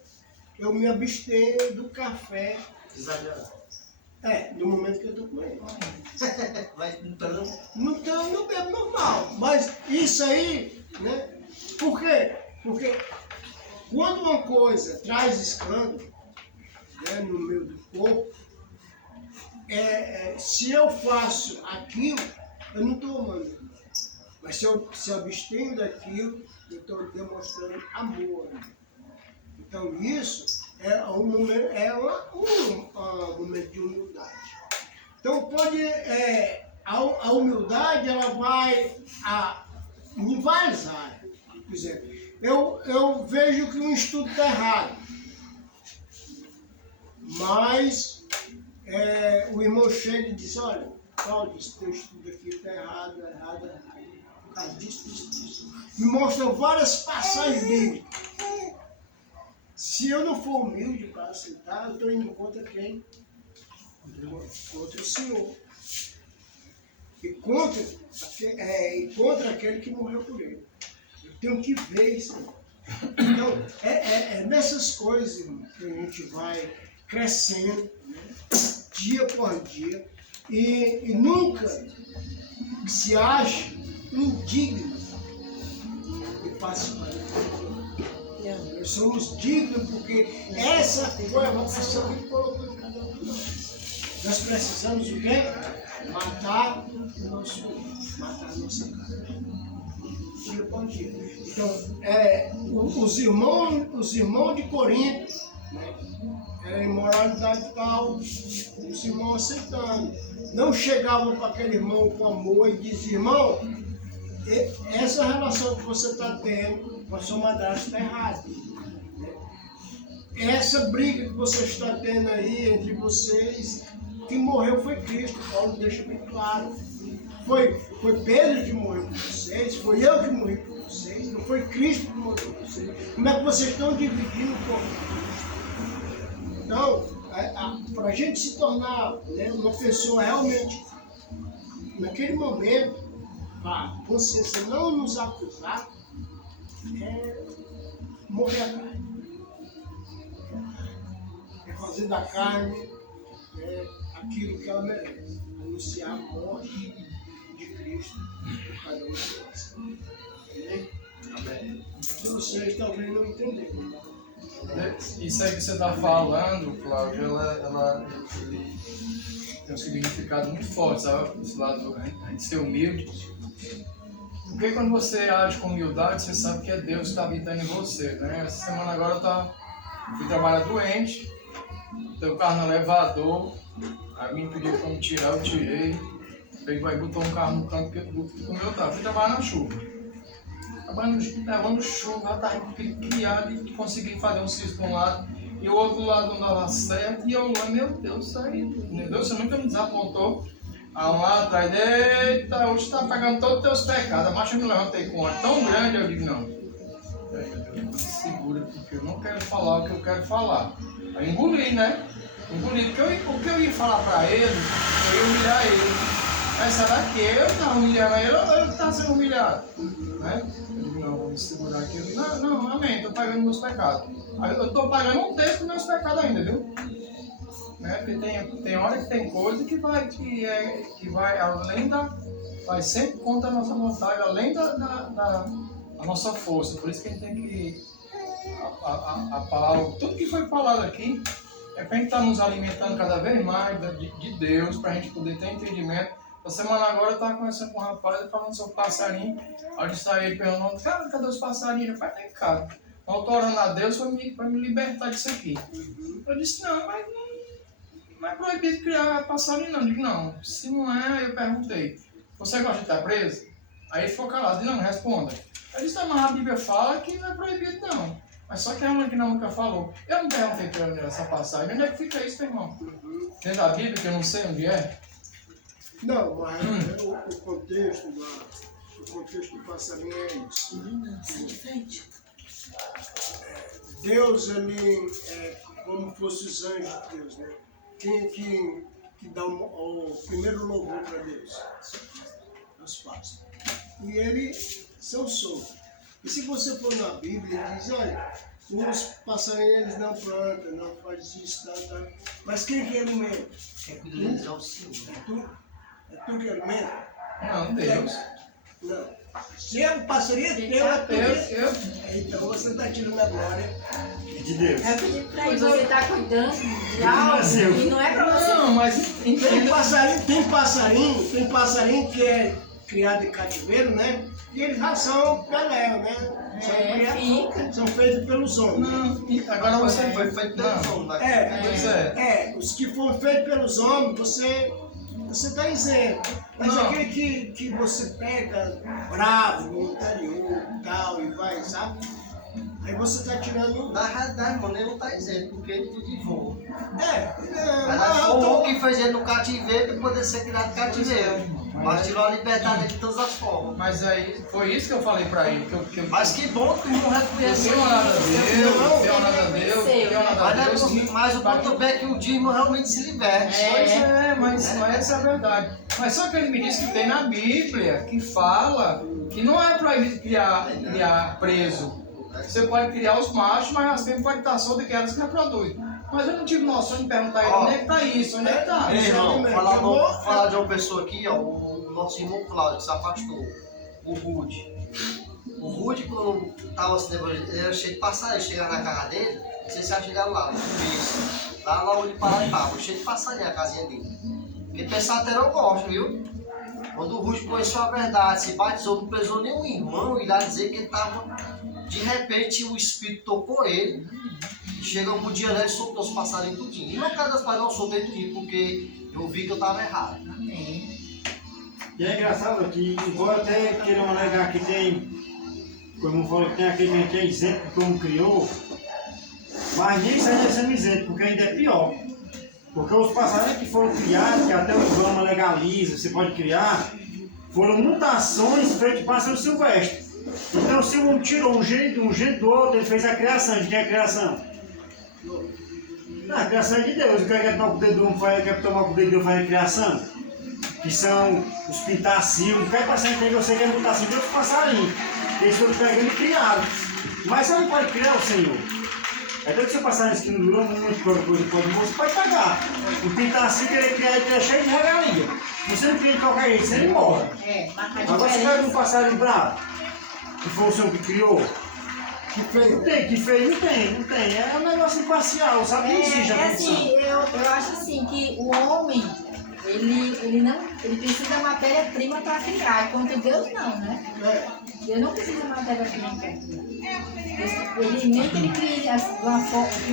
eu me abstenho do café. Exagerado. No momento que eu estou com ele. Mas então. Não bebo normal. Mas isso aí, né? Por quê? Porque quando uma coisa traz escândalo, né, no meio do corpo, se eu faço aquilo, eu não estou amando. Mas se eu abstenho daquilo, eu estou demonstrando amor. Então isso é um momento de humildade. Então a humildade ela vai em várias áreas. Por exemplo, eu vejo que um estudo está errado, mas o irmão chega e diz, olha, Paulo, esse teu estudo aqui está errado. Por causa disso. Me mostra várias passagens bíblicas. Se eu não for humilde para aceitar, eu estou indo contra quem? Contra o Senhor. E contra aquele que morreu por ele. Eu tenho que ver isso. Então, nessas coisas, irmão, que a gente vai crescendo, né, dia por dia, e nunca se acha indigno de participar. Nós somos dignos porque essa foi a vocação que colocou em cada um de nós. Nós precisamos o quê? Matar a nossa carne. Dia por dia. Então, os irmãos de Corinto, né, era imoralidade tal, os irmãos aceitando. Não chegavam para aquele irmão com amor e diziam, irmão, essa relação que você está tendo com a sua madrasta está errada. Essa briga que você está tendo aí entre vocês, quem morreu foi Cristo. Paulo deixa bem claro. Foi Pedro que morreu por vocês, foi eu que morri por vocês, não foi Cristo que morreu por vocês. Como é que vocês estão dividindo o corpo de Cristo? Então, para a gente se tornar, né, uma pessoa realmente, naquele momento, a consciência não nos acusar, morrer a carne. Fazer da carne aquilo que ela merece. Anunciar a morte de Cristo por cada um de nós. Amém? Amém. Se vocês talvez não entenderam. Isso aí que você está falando, Cláudio, ela tem um significado muito forte, sabe? Esse lado de ser humilde. Porque quando você age com humildade, você sabe que é Deus que está habitando em você, né? Essa semana agora eu fui trabalhar doente, tenho o carro no elevador, aí me pediu para me tirar, eu tirei. Ele vai botar um carro no canto do meu carro. Fui trabalhar na chuva. Levando chuva, eu estava criado e consegui fazer um cisco de um lado e o outro lado não dava certo. E eu lá, meu Deus, isso aí, meu Deus, você nunca me desapontou. Aí lá atrás, eita, hoje está pagando todos os teus pecados. A marcha eu me levantei com um ar tão grande, eu digo, não. Deus, segura, porque eu não quero falar o que eu quero falar. Aí engoli, né? Engoli, porque o que eu ia falar para ele, eu ia humilhar ele. Mas será que eu estava humilhando ele ou ele estava sendo humilhado? Né? Eu digo, não, vou me segurar aqui. Eu digo, não, amém, estou pagando meus pecados. Aí eu estou pagando um terço dos meus pecados ainda, viu? Né? Porque tem hora que tem coisa que vai além vai sempre contra a nossa vontade, além da nossa força. Por isso que a gente tem que a palavra, tudo que foi falado aqui é para a gente estar nos alimentando cada vez mais de Deus, para a gente poder ter entendimento. Essa semana agora eu estava conversando com um rapaz falando sobre passarinho. Aí eu disse a ele perguntando, cara, cadê os passarinhos? Ele falou, tem cara. Eu estou orando a Deus para me libertar disso aqui. Eu disse, não, mas não é proibido criar passarinho não. Eu digo, não, se não é, eu perguntei, você gosta de estar preso? Aí ele ficou calado, não responda. Eu disse, não, mas a Bíblia fala que não é proibido não. Mas só que a mãe que nunca falou. Eu não perguntei para ele essa passagem, onde é que fica isso, meu irmão? Dentro da Bíblia, que eu não sei onde é? Não, mas o contexto do passarinho é isso. Deus, ele é como fosse os anjos de Deus, né? Quem que dá o primeiro louvor para Deus? Os pássaros. E eles são soltos. E se você for na Bíblia, ele diz, olha, os passarinhos eles não plantam, não fazem isso, tá. Mas quem que alimenta? Quem cuida deles é o Senhor. É tu que alimenta? Não, Deus. Não. Se é um passarinho teu, é teu. Então você está tirando a glória De Deus. É pedir pra ele, você tá cuidando de algo e não é pra você. Não, mas tem passarinho que é criado em cativeiro, né? E eles já são galéu, né? São feitos pelos homens. Não, agora você Foi feito pelos homens, né? Pois é. Os que foram feitos pelos homens, você está isento. Mas Não. aquele que você pega bravo no interior e tal, e vai, sabe? Aí você está tirando. Na realidade, irmão, ele não está dizendo, porque ele tudo voa. Mas Foi o que fez ele no cativeiro para poder ser criado no cativeiro. Mas tirou a liberdade de todas as formas. Mas aí, foi isso que eu falei pra ele. Mas que bom que o irmão Eu reconheceu. tenho nada a Deus, tenho nada a Deus, tenho nada a Deus. Mas o ponto bem é que o dia realmente se liberte. Pois é, mas essa é a verdade. Mas só que ele me disse que tem na Bíblia, que fala que não é proibido criar preso. Você pode criar os machos, mas as fêmeas podem estar soltas e aquelas que reproduzem. Mas eu não tive noção de perguntar a ele onde é que está isso, onde é que está. Ei, irmão, falar de uma pessoa aqui, ó, o nosso irmão Cláudio, que se afastou, o Rude. O Rude, quando estava se negociando, ele era cheio de passarinho, chegava na casa dele, não sei se já chegaram lá, no começo, lá onde Parapava, cheio de passarinho a casinha dele. Porque pensar até não gosta, viu? Quando o Rude conheceu a verdade, se batizou, não precisou nenhum irmão ir lá dizer que ele estava, de repente o Espírito tocou ele. Chega um dia lá e soltou os passarinhos tudinho. E no caso das passarinhos eu soltei tudinho, porque eu vi que eu estava errado. Amém. E é engraçado que, embora até queiram alegar que tem, como falou, tem aquele que é isento como criou, mas nem sai sendo isento, porque ainda é pior. Porque os passarinhos que foram criados, que até o Ibama legaliza, você pode criar, foram mutações feitas de pássaro silvestre. Então, se um tirou um gênero do outro, ele fez a criação. De quem é a criação? Não, a criação é de Deus. O que é tomar o dedo do homem faz, quer tomar o dedo do homem faz a criação? Que são os pintacilhos. O que é passarinho tem você quer mutação de outros passarinhos. Eles foram pegando e criaram. Mas você não pode criar o Senhor. Até que você passar nesse que não durou muito, você pode pagar. O pintar assim, que ele é cheio de regalia. Você não cria de qualquer jeito, você ele morre. É, marca Agora você pega um passarinho bravo, que foi o senhor que criou. Que fez. Não tem, que fez, não tem. É um negócio imparcial, sabe? Não existe a É função. assim, eu acho assim que o homem, ele precisa da matéria-prima para criar, enquanto Deus não, né? Deus não precisa da matéria-prima para criar. Nem que ele crie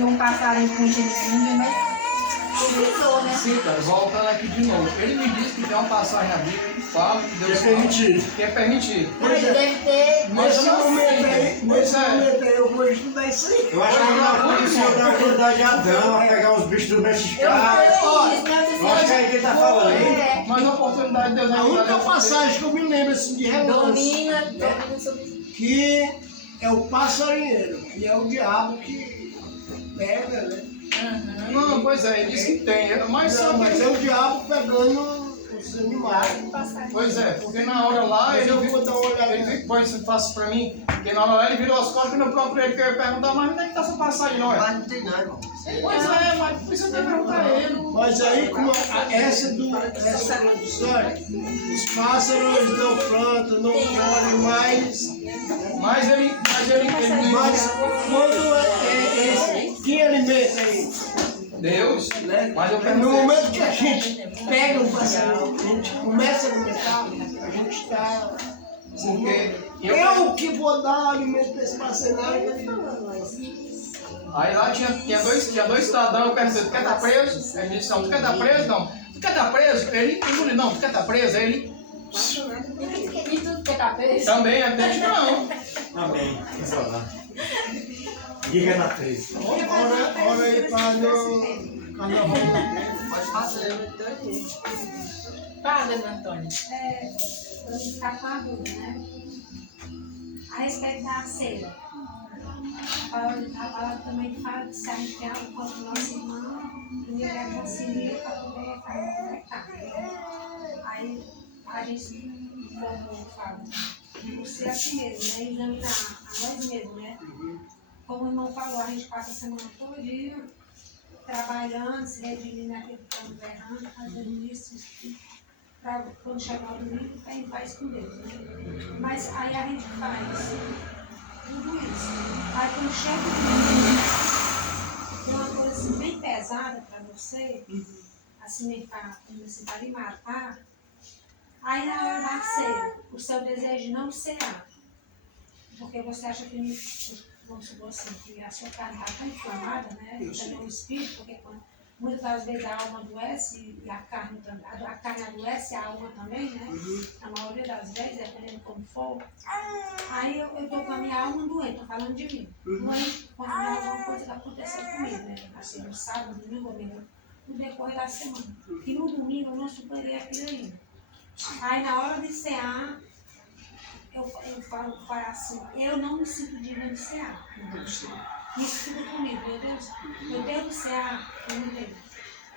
um passarinho com genizinho, mas precisou, né? Sim, cara, voltando aqui de novo. Ele me disse que tem uma passagem na Bíblia que fala que Deus Que é permitido. Que é permitido. Mas ele deve ter. Nesse deixou momento sim. aí, eu vou estudar isso aí. Eu acho que o senhor dá a quantidade de Adão, a pegar os bichos do Eu domesticados. falei isso, mas Eu acho que é aí que ele tá falando. É. Mas a oportunidade de Deus A vai única dar passagem que eu me lembro assim, de relance, Domina sobre que é o passarinheiro, que é o diabo que pega, né? Não, pois é, ele disse que tem. Mas só Não, que. mas é o diabo pegando os animais. passarinho. Pois é, porque na hora lá Mas ele eu vou dar uma olhada. ele pois faça pra mim, porque na hora lá ele virou as costas e no próprio ele que eu ia perguntar, mas onde é que tá essa passagem, não é? Mas não tem não, irmão. Pois é, mas por isso eu tenho que perguntar a ele. Mas aí, como essa história, os pássaros não plantam, não colhem mais. Mas ele Mas quando quem alimenta aí? Deus, Né? mas eu No perguntei. momento que a gente pega um passarinho, a gente começa a alimentar, a gente está. Porque Eu que vou dar alimento para esse passarinho. aí lá tinha dois cidadãos, eu perguntei, tu quer estar preso? Ele disse, não, tu quer estar preso? Não. Tu quer estar preso? Ele engoliu, não, tu quer estar preso? Ele E tudo que tá preso? também, ele disse, não. Amém. Ninguém quer dar preso. Ora aí para no carnaval. Pode fazer. Fala, Antônio. Para ficar com a dúvida, né? A respeito da ceia. A palavra também fala que se a gente tem algo contra o nosso irmão, primeiro reconcilia para poder conectar. Aí a gente, como fala, por ser assim mesmo, né? Examinar a nós mesmos, né? Como o irmão falou, a gente passa a semana todinha trabalhando, se redimindo naquilo que estamos errando, fazendo isso, para quando chegar o domingo, ficar em paz com Deus. Né? Mas aí a gente faz tudo isso. Aí quando chega o domingo, tem uma coisa assim, bem pesada para você, assim, para lhe matar. Aí na hora da ceia, o seu desejo não será. Porque você acha que, vamos supor assim, que a sua carne está tão inflamada, né? Também o espírito, porque muitas das vezes a alma adoece e a carne adoece e a alma também, né? A maioria das vezes, dependendo como for. Aí eu estou com a minha alma doente, estou falando de mim. Doente quando alguma coisa que aconteceu comigo, né? Assim, no sábado, domingo, no decorrer da semana. E no domingo eu não superei aquilo ainda. Aí na hora de cear, eu falo assim, eu não me sinto digna de cear. Isso fica comigo, meu Deus. Eu devo cear, eu não devo.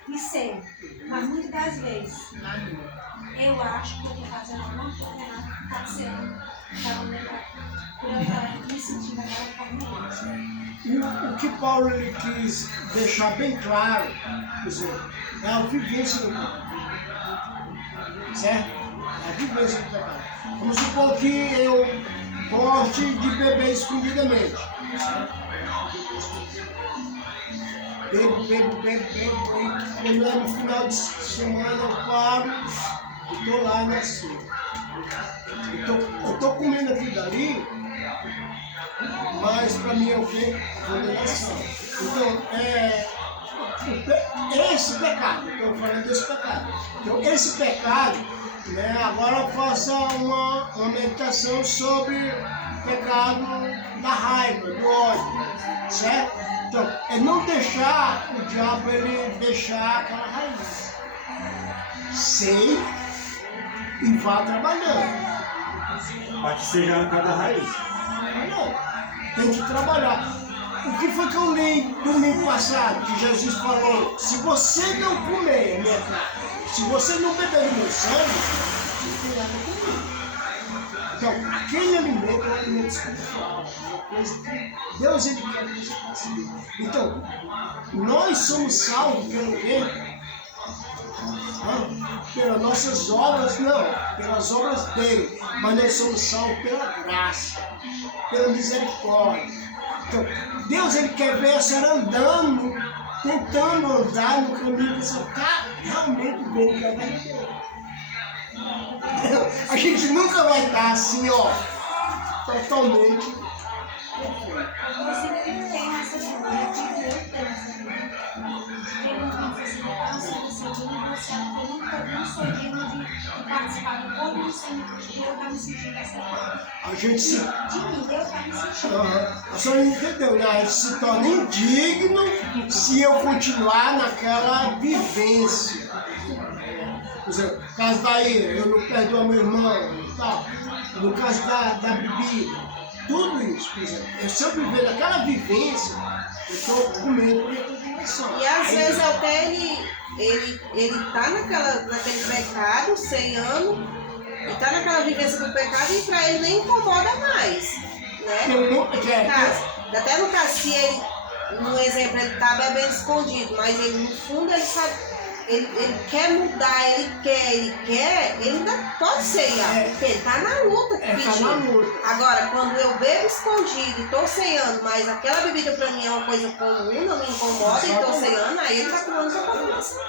E sei, mas muitas das vezes eu acho que eu estou fazendo alguma coisa errada, está ceando, para não lembrar. Por eu estar me sentindo daquela forma. O que Paulo ele quis deixar bem claro, quer dizer, é a vivência do pecado. Certo? É a vivência do pecado. Vamos supor que eu goste de beber escondidamente. Bebo. E quando é no final de semana eu paro e estou lá na ceia. Eu estou comendo aquilo dali, mas para mim é o quê? Condenação. Então, esse pecado, estou falando desse pecado. Então, esse pecado, né, agora faça uma meditação sobre o pecado da raiva, do ódio, certo? Então, é não deixar o diabo ele deixar aquela raiz. Sei e vá trabalhando. Para que seja arrancada a raiz. Não, tem que trabalhar. O que foi que eu li domingo passado, que Jesus falou? Se você não comer a minha carne, se você não beber o meu sangue, você tem nada comigo. Então, aquele alimento é um alimento espiritual, uma coisa que Deus ele quer que você faça. Então, nós somos salvos pelo quê? Pelas nossas obras, não, pelas obras dele, mas nós somos salvos pela graça, pela misericórdia. Então, Deus ele quer ver a senhora andando, tentando andar no caminho que você está realmente vendo que é verdadeiro. A gente nunca vai estar assim, ó, totalmente perfeito. Você não tem essa vida, eu tenho essa vida. Porque não tem essa vida, você não sou digno de participar do corpo do Senhor, porque eu estava me sentindo dessa forma. A gente se. De mim, eu estava me sentindo. A senhora entendeu, né? A gente se torna indigno se eu continuar naquela vivência. Por exemplo, no caso da ira, eu não perdoo meu irmão e tal. No caso da bebida, tudo isso, por exemplo, se eu viver naquela vivência, eu estou comendo por determinação. E às vezes até ele tá naquele pecado, 100 anos, e tá naquela vivência do pecado e pra ele nem incomoda mais, né? Até no caso, se ele, no exemplo, ele tá bebendo escondido, mas ele no fundo ele sabe. Ele quer mudar, ele ainda pode ceiar, porque ele tá na luta pedindo. Agora, quando eu bebo escondido e tô ceando, mas aquela bebida pra mim é uma coisa comum, não me incomoda e tô ceando, aí ele tá tomando sua condenação.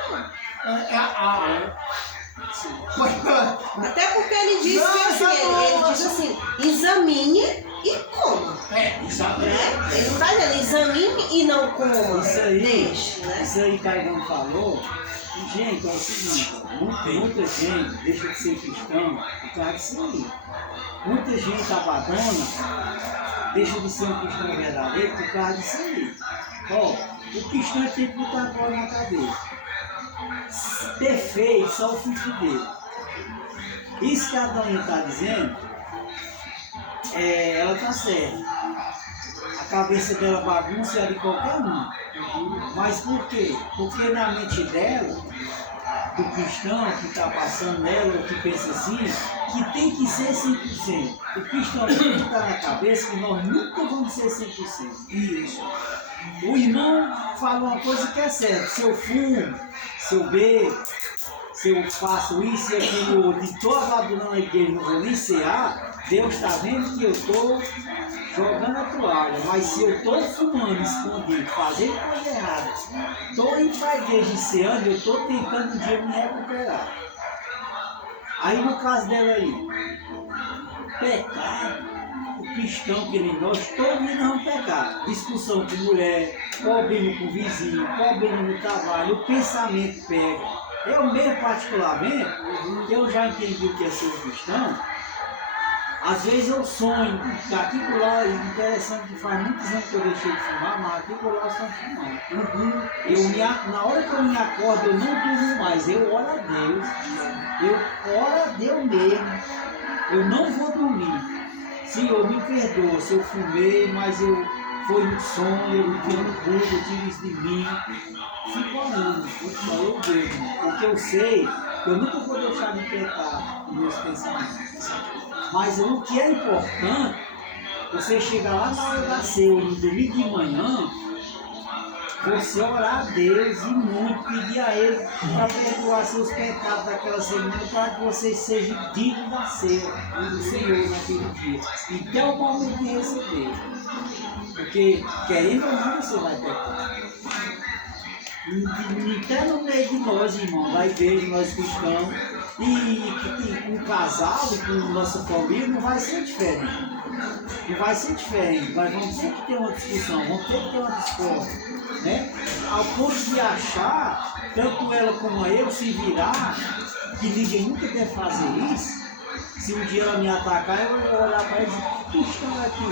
Até porque ele diz que assim, ele diz assim, examine e coma. Né? Ele não tá dizendo, examine e não coma. Deixe, né? Isso aí que a Ivana falou. Gente, é o seguinte, muita gente deixa de ser cristão por causa disso aí. Muita gente abandona, deixa de ser um cristão verdadeiro por causa disso aí. Ó, o cristão tem que botar a bola na cabeça. Perfeito, só o filho dele. Isso que a Dona está dizendo, ela está certa. A cabeça dela bagunça é de qualquer um. Mas por quê? Porque na mente dela, do cristão que está passando nela, ou que pensa assim, que tem que ser 100%. O cristão está na cabeça que nós nunca vamos ser 100%. Isso. O irmão fala uma coisa que é certa. Se eu fumo, se eu bebo, se eu faço isso e aquilo outro, e estou abandonando a igreja, não vou nem cear, Deus está vendo que eu estou jogando a toalha, mas se eu estou fumando escondido, fazendo coisa errada, estou indo para a igreja ceando, eu estou tentando um dia me recuperar. Aí no caso dela aí, pecado, o cristão que nem nós, todos nós vamos pecar. Discussão com mulher, problema com o vizinho, problema no trabalho, o pensamento pega. Eu mesmo particularmente, eu já entendi o que é ser um cristão. Às vezes eu sonho, aqui por lá, interessante que faz muitos anos que eu deixei de fumar, mas aqui por lá eu estou fumando. Na hora que eu me acordo, eu não durmo mais, eu oro a Deus. Eu oro a Deus mesmo. Eu não vou dormir. Senhor, me perdoa se eu fumei, mas foi um sonho, eu vi no Google, eu tive isso de mim. Fico orando, eu bebo, porque eu sei que eu nunca vou deixar de pecar os meus pensamentos. Mas o que é importante, você chegar lá na hora da ceia, no domingo de manhã, você orar a Deus e muito, pedir a Ele para perdoar seus pecados daquela semana, para que você seja digno da ceia do Senhor naquele dia. E até o momento de receber. Porque, querendo ou não, você vai pecar. Até no meio de nós, irmão, da igreja, nós cristãos, e com o casal e com nossa família, não vai ser diferente. Não vai ser diferente. Nós vamos ter que ter uma discussão, vamos ter que ter uma discórdia, né? Ao ponto de achar, tanto ela como eu, se virar, que ninguém nunca deve fazer isso. Se um dia ela me atacar, eu vou olhar para ela e dizer, que cristão é aqui?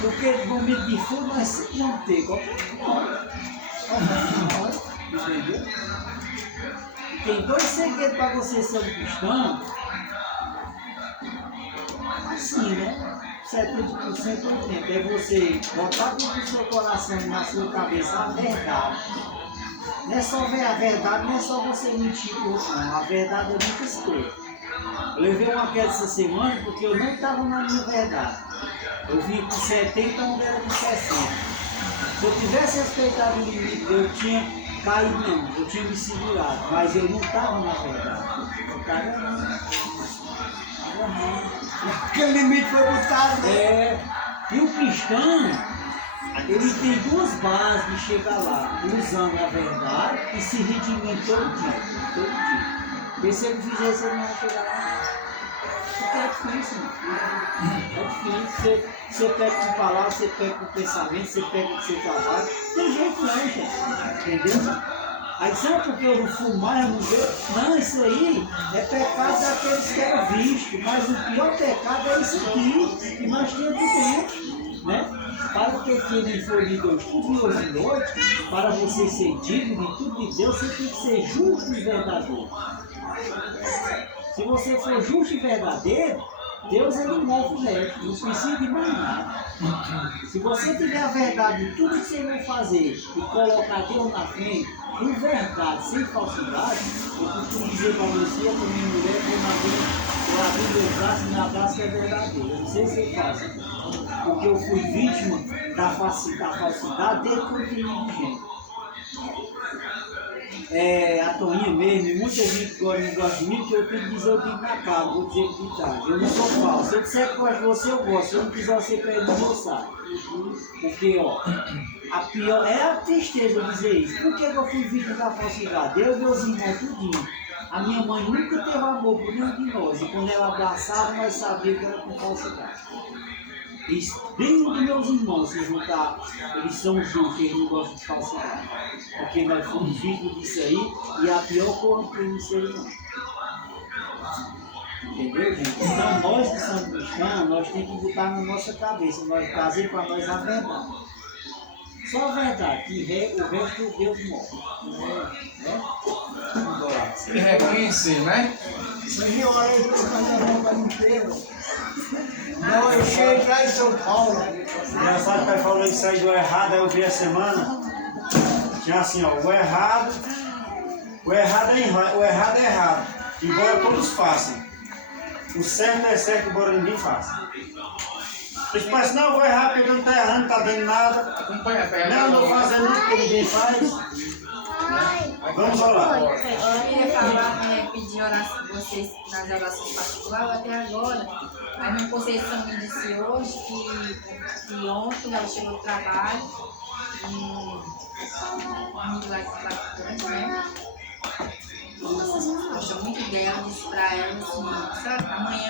Porque no momento de fogo nós sempre vamos ter qualquer coisa. Entendeu? Tem dois segredos para você ser um cristão. Assim, né? 70% do tempo. É você botar dentro do seu coração e na sua cabeça a verdade. Não é só ver a verdade, não é só você mentir para o outro, não. A verdade é muito escura. Eu levei uma queda essa semana porque eu não estava na minha verdade. Eu vim com 70, onde era com 60. Se eu tivesse respeitado o limite, eu tinha caído não, eu tinha me segurado, mas eu não estava na verdade. Eu estava não. Aquele limite foi botado, né? É, e o cristão, ele tem duas bases de chegar lá, usando a verdade e se redimindo todo dia, todo dia. Porque se ele fizer isso, ele não vai chegar lá. Porque é difícil, mano. É difícil. Você pega com palavra, você pega com pensamento, você pega com o seu trabalho. Tem jeito não, gente. Entendeu? Aí sabe por que eu não fumo mais, eu não bebo? Não, isso aí é pecado daqueles que eram vistos. Mas o pior pecado é isso aqui, que nós temos dentro, né? Para o que nem foi de Deus, tudo de hoje e noite, para você ser digno de tudo de Deus, você tem que ser justo e verdadeiro. Se você for justo e verdadeiro, Deus ele move o resto, não precisa de mais nada. Se você tiver a verdade em tudo que você vai fazer e colocar Deus na frente, com verdade, sem falsidade, eu costumo dizer para você, para minha mulher, que eu abri meu braço e me abraço que é verdadeiro. Eu não sei se é fácil, porque eu fui vítima da falsidade desde que eu tinha gente. A Toninha mesmo, e muita gente agora não gosta de mim, porque eu tenho que dizer, eu digo na cara, vou dizer de tarde. Eu não sou falso. Se eu disser que gosto de você, eu gosto. Se eu não quiser você perder, não sai. Porque, ó, a pior é a tristeza dizer isso. Por que eu fui vítima da falsidade? Eu e meus irmãos, tudinho. A minha mãe nunca teve amor por nenhum de nós. E quando ela abraçava, nós sabíamos que era com falsidade. E dentro dos meus irmãos, se juntar, eles são justos, eles não gostam de falsidade. Porque nós fomos vítimas disso aí e a pior coisa que não ser não. Entendeu, gente? Então nós que somos cristãos, nós temos que botar na nossa cabeça, nós trazer para nós a verdade. Só a verdade, que o resto Deus mostra. E reconhecer, né? Senhora, eu estou fazendo a inteiro. Não, eu cheguei lá em São Paulo. Engraçado que o pai falou isso aí do errado, aí eu vi a semana. Tinha assim, ó, o errado é errado, embora todos façam. O certo é certo, embora ninguém faça. Eles pensam, não, eu vou errar porque eu não estou errando, não está dando nada. Acompanha, pega. Não, não estou fazendo isso porque ninguém faz. Vamos orar. Eu queria falar, pedir oração de vocês nas orações particulares até agora. A minha Conceição me disse hoje que ontem ela chegou do trabalho e um amigo lá de praticante, né? Gostou muito dela, disse pra ela assim, sabe, amanhã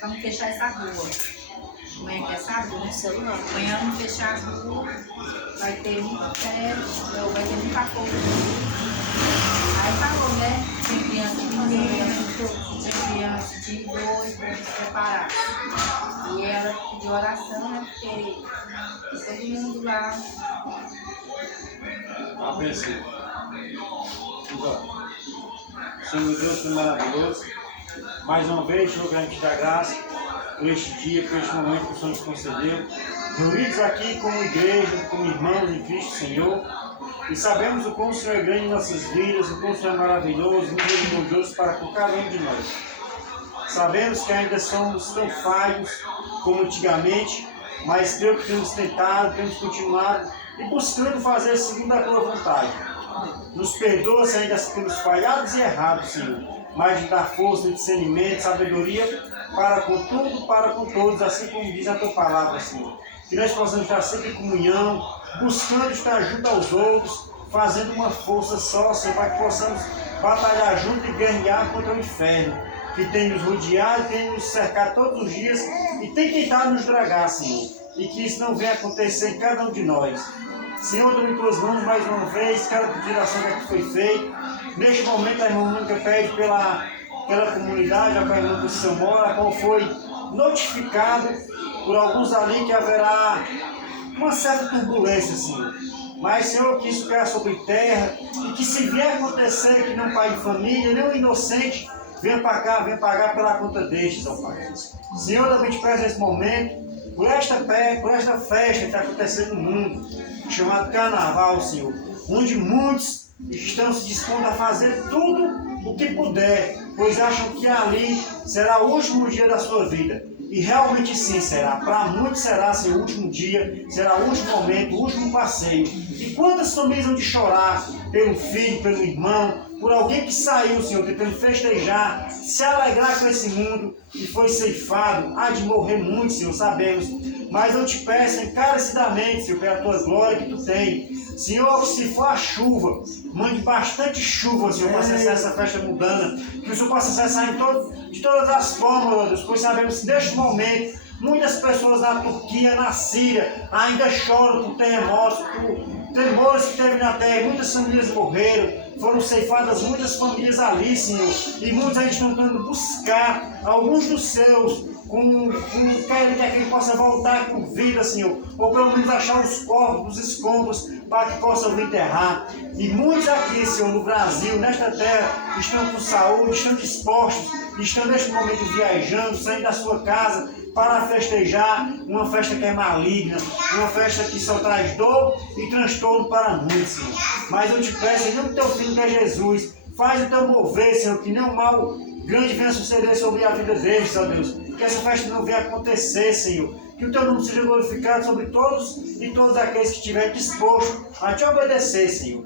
vamos fechar essa rua. Amanhã que é sábado, né? Amanhã vamos fechar a rua, vai ter muita festa, vai ter muita coisa. Aí falou, né? Tem criança pequena, tinha criança de dois para se preparar. E ela pediu oração, né? Porque todo mundo lá. Abençoe. Senhor Deus, que maravilhoso. Mais uma vez, Senhor, que a gente te dá graça por este dia, por este momento que o Senhor nos concedeu. Reunidos aqui como igreja, como irmãos em Cristo, Senhor. E sabemos o quão o Senhor é grande em nossas vidas, o quão o Senhor é maravilhoso, misericordioso para com cada um de nós. Sabemos que ainda somos tão falhos como antigamente, mas creio que temos tentado, temos continuado e buscando fazer segundo a tua vontade. Nos perdoa se ainda temos falhados e errados, Senhor, mas de dar força, discernimento, sabedoria para com tudo, para com todos, assim como diz a tua palavra, Senhor. Que nós possamos estar sempre em comunhão, buscando estar junto aos outros, fazendo uma força só, Senhor, para que possamos batalhar junto e guerrear contra o inferno, que tem nos rodeado, tem nos cercado todos os dias e tem tentado nos dragar, Senhor. E que isso não venha acontecer em cada um de nós. Senhor, eu dou em tuas mãos mais uma vez, cada pedidação que foi feita. Neste momento, a irmã Mônica pede pela comunidade, a irmã do seu mora, a qual foi notificado por alguns ali que haverá uma certa turbulência, Senhor. Mas, Senhor, que isso caia sobre terra e que se vier acontecer que não pai de família, nem um inocente, venha pagar pela conta destes, ó Pai. Senhor, também te peço nesse momento, por esta festa que está acontecendo no mundo, chamado Carnaval, Senhor, onde muitos estão se dispondo a fazer tudo o que puder, pois acham que ali será o último dia da sua vida. E realmente sim será. Para muitos será seu último dia, será o último momento, o último passeio. E quantas famílias vão de chorar pelo filho, pelo irmão, por alguém que saiu, Senhor, tentando festejar, se alegrar com esse mundo e foi ceifado. Há de morrer muito, Senhor, sabemos. Mas eu te peço encarecidamente, Senhor, pela tua glória que tu tens. Senhor, se for a chuva, mande bastante chuva, Senhor, para acessar essa festa mundana. Que o Senhor possa acessar de todas as formas, ó Deus, pois sabemos que neste momento muitas pessoas na Turquia, na Síria, ainda choram por terremotos, por temores que teve na terra. Muitas famílias morreram, foram ceifadas muitas famílias ali, Senhor. E muitos ainda estão tentando buscar alguns dos seus, querem que ele possa voltar com vida, Senhor. Ou pelo menos achar os corpos, os escombros, para que possam vir enterrar. E muitos aqui, Senhor, no Brasil, nesta terra, estão com saúde, estão dispostos, estão neste momento viajando, saindo da sua casa, para festejar uma festa que é maligna, uma festa que só traz dor e transtorno para muitos, Senhor. Mas eu te peço, em nome do teu Filho que é Jesus, faz o teu mover, Senhor, que nenhum mal grande venha suceder sobre a vida deles, ó Deus. Que essa festa não venha acontecer, Senhor. Que o teu nome seja glorificado sobre todos e todos aqueles que estiverem dispostos a te obedecer, Senhor.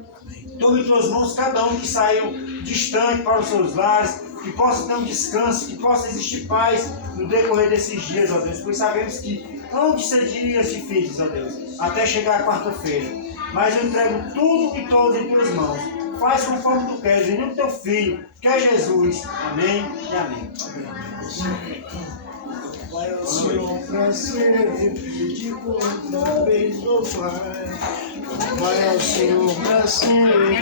Tome em tuas mãos cada um que saiu distante para os seus lares, que possa ter um descanso, que possa existir paz no decorrer desses dias, ó Deus, pois sabemos que hão de ser dias difíceis, ó Deus, até chegar a quarta-feira. Mas eu entrego tudo e todos em tuas mãos. Faz conforme tu queres, em nome do teu Filho, que é Jesus. Amém e amém. Vai ao Senhor para sempre, de outra vez, ó Pai. Vai ao Senhor para sempre.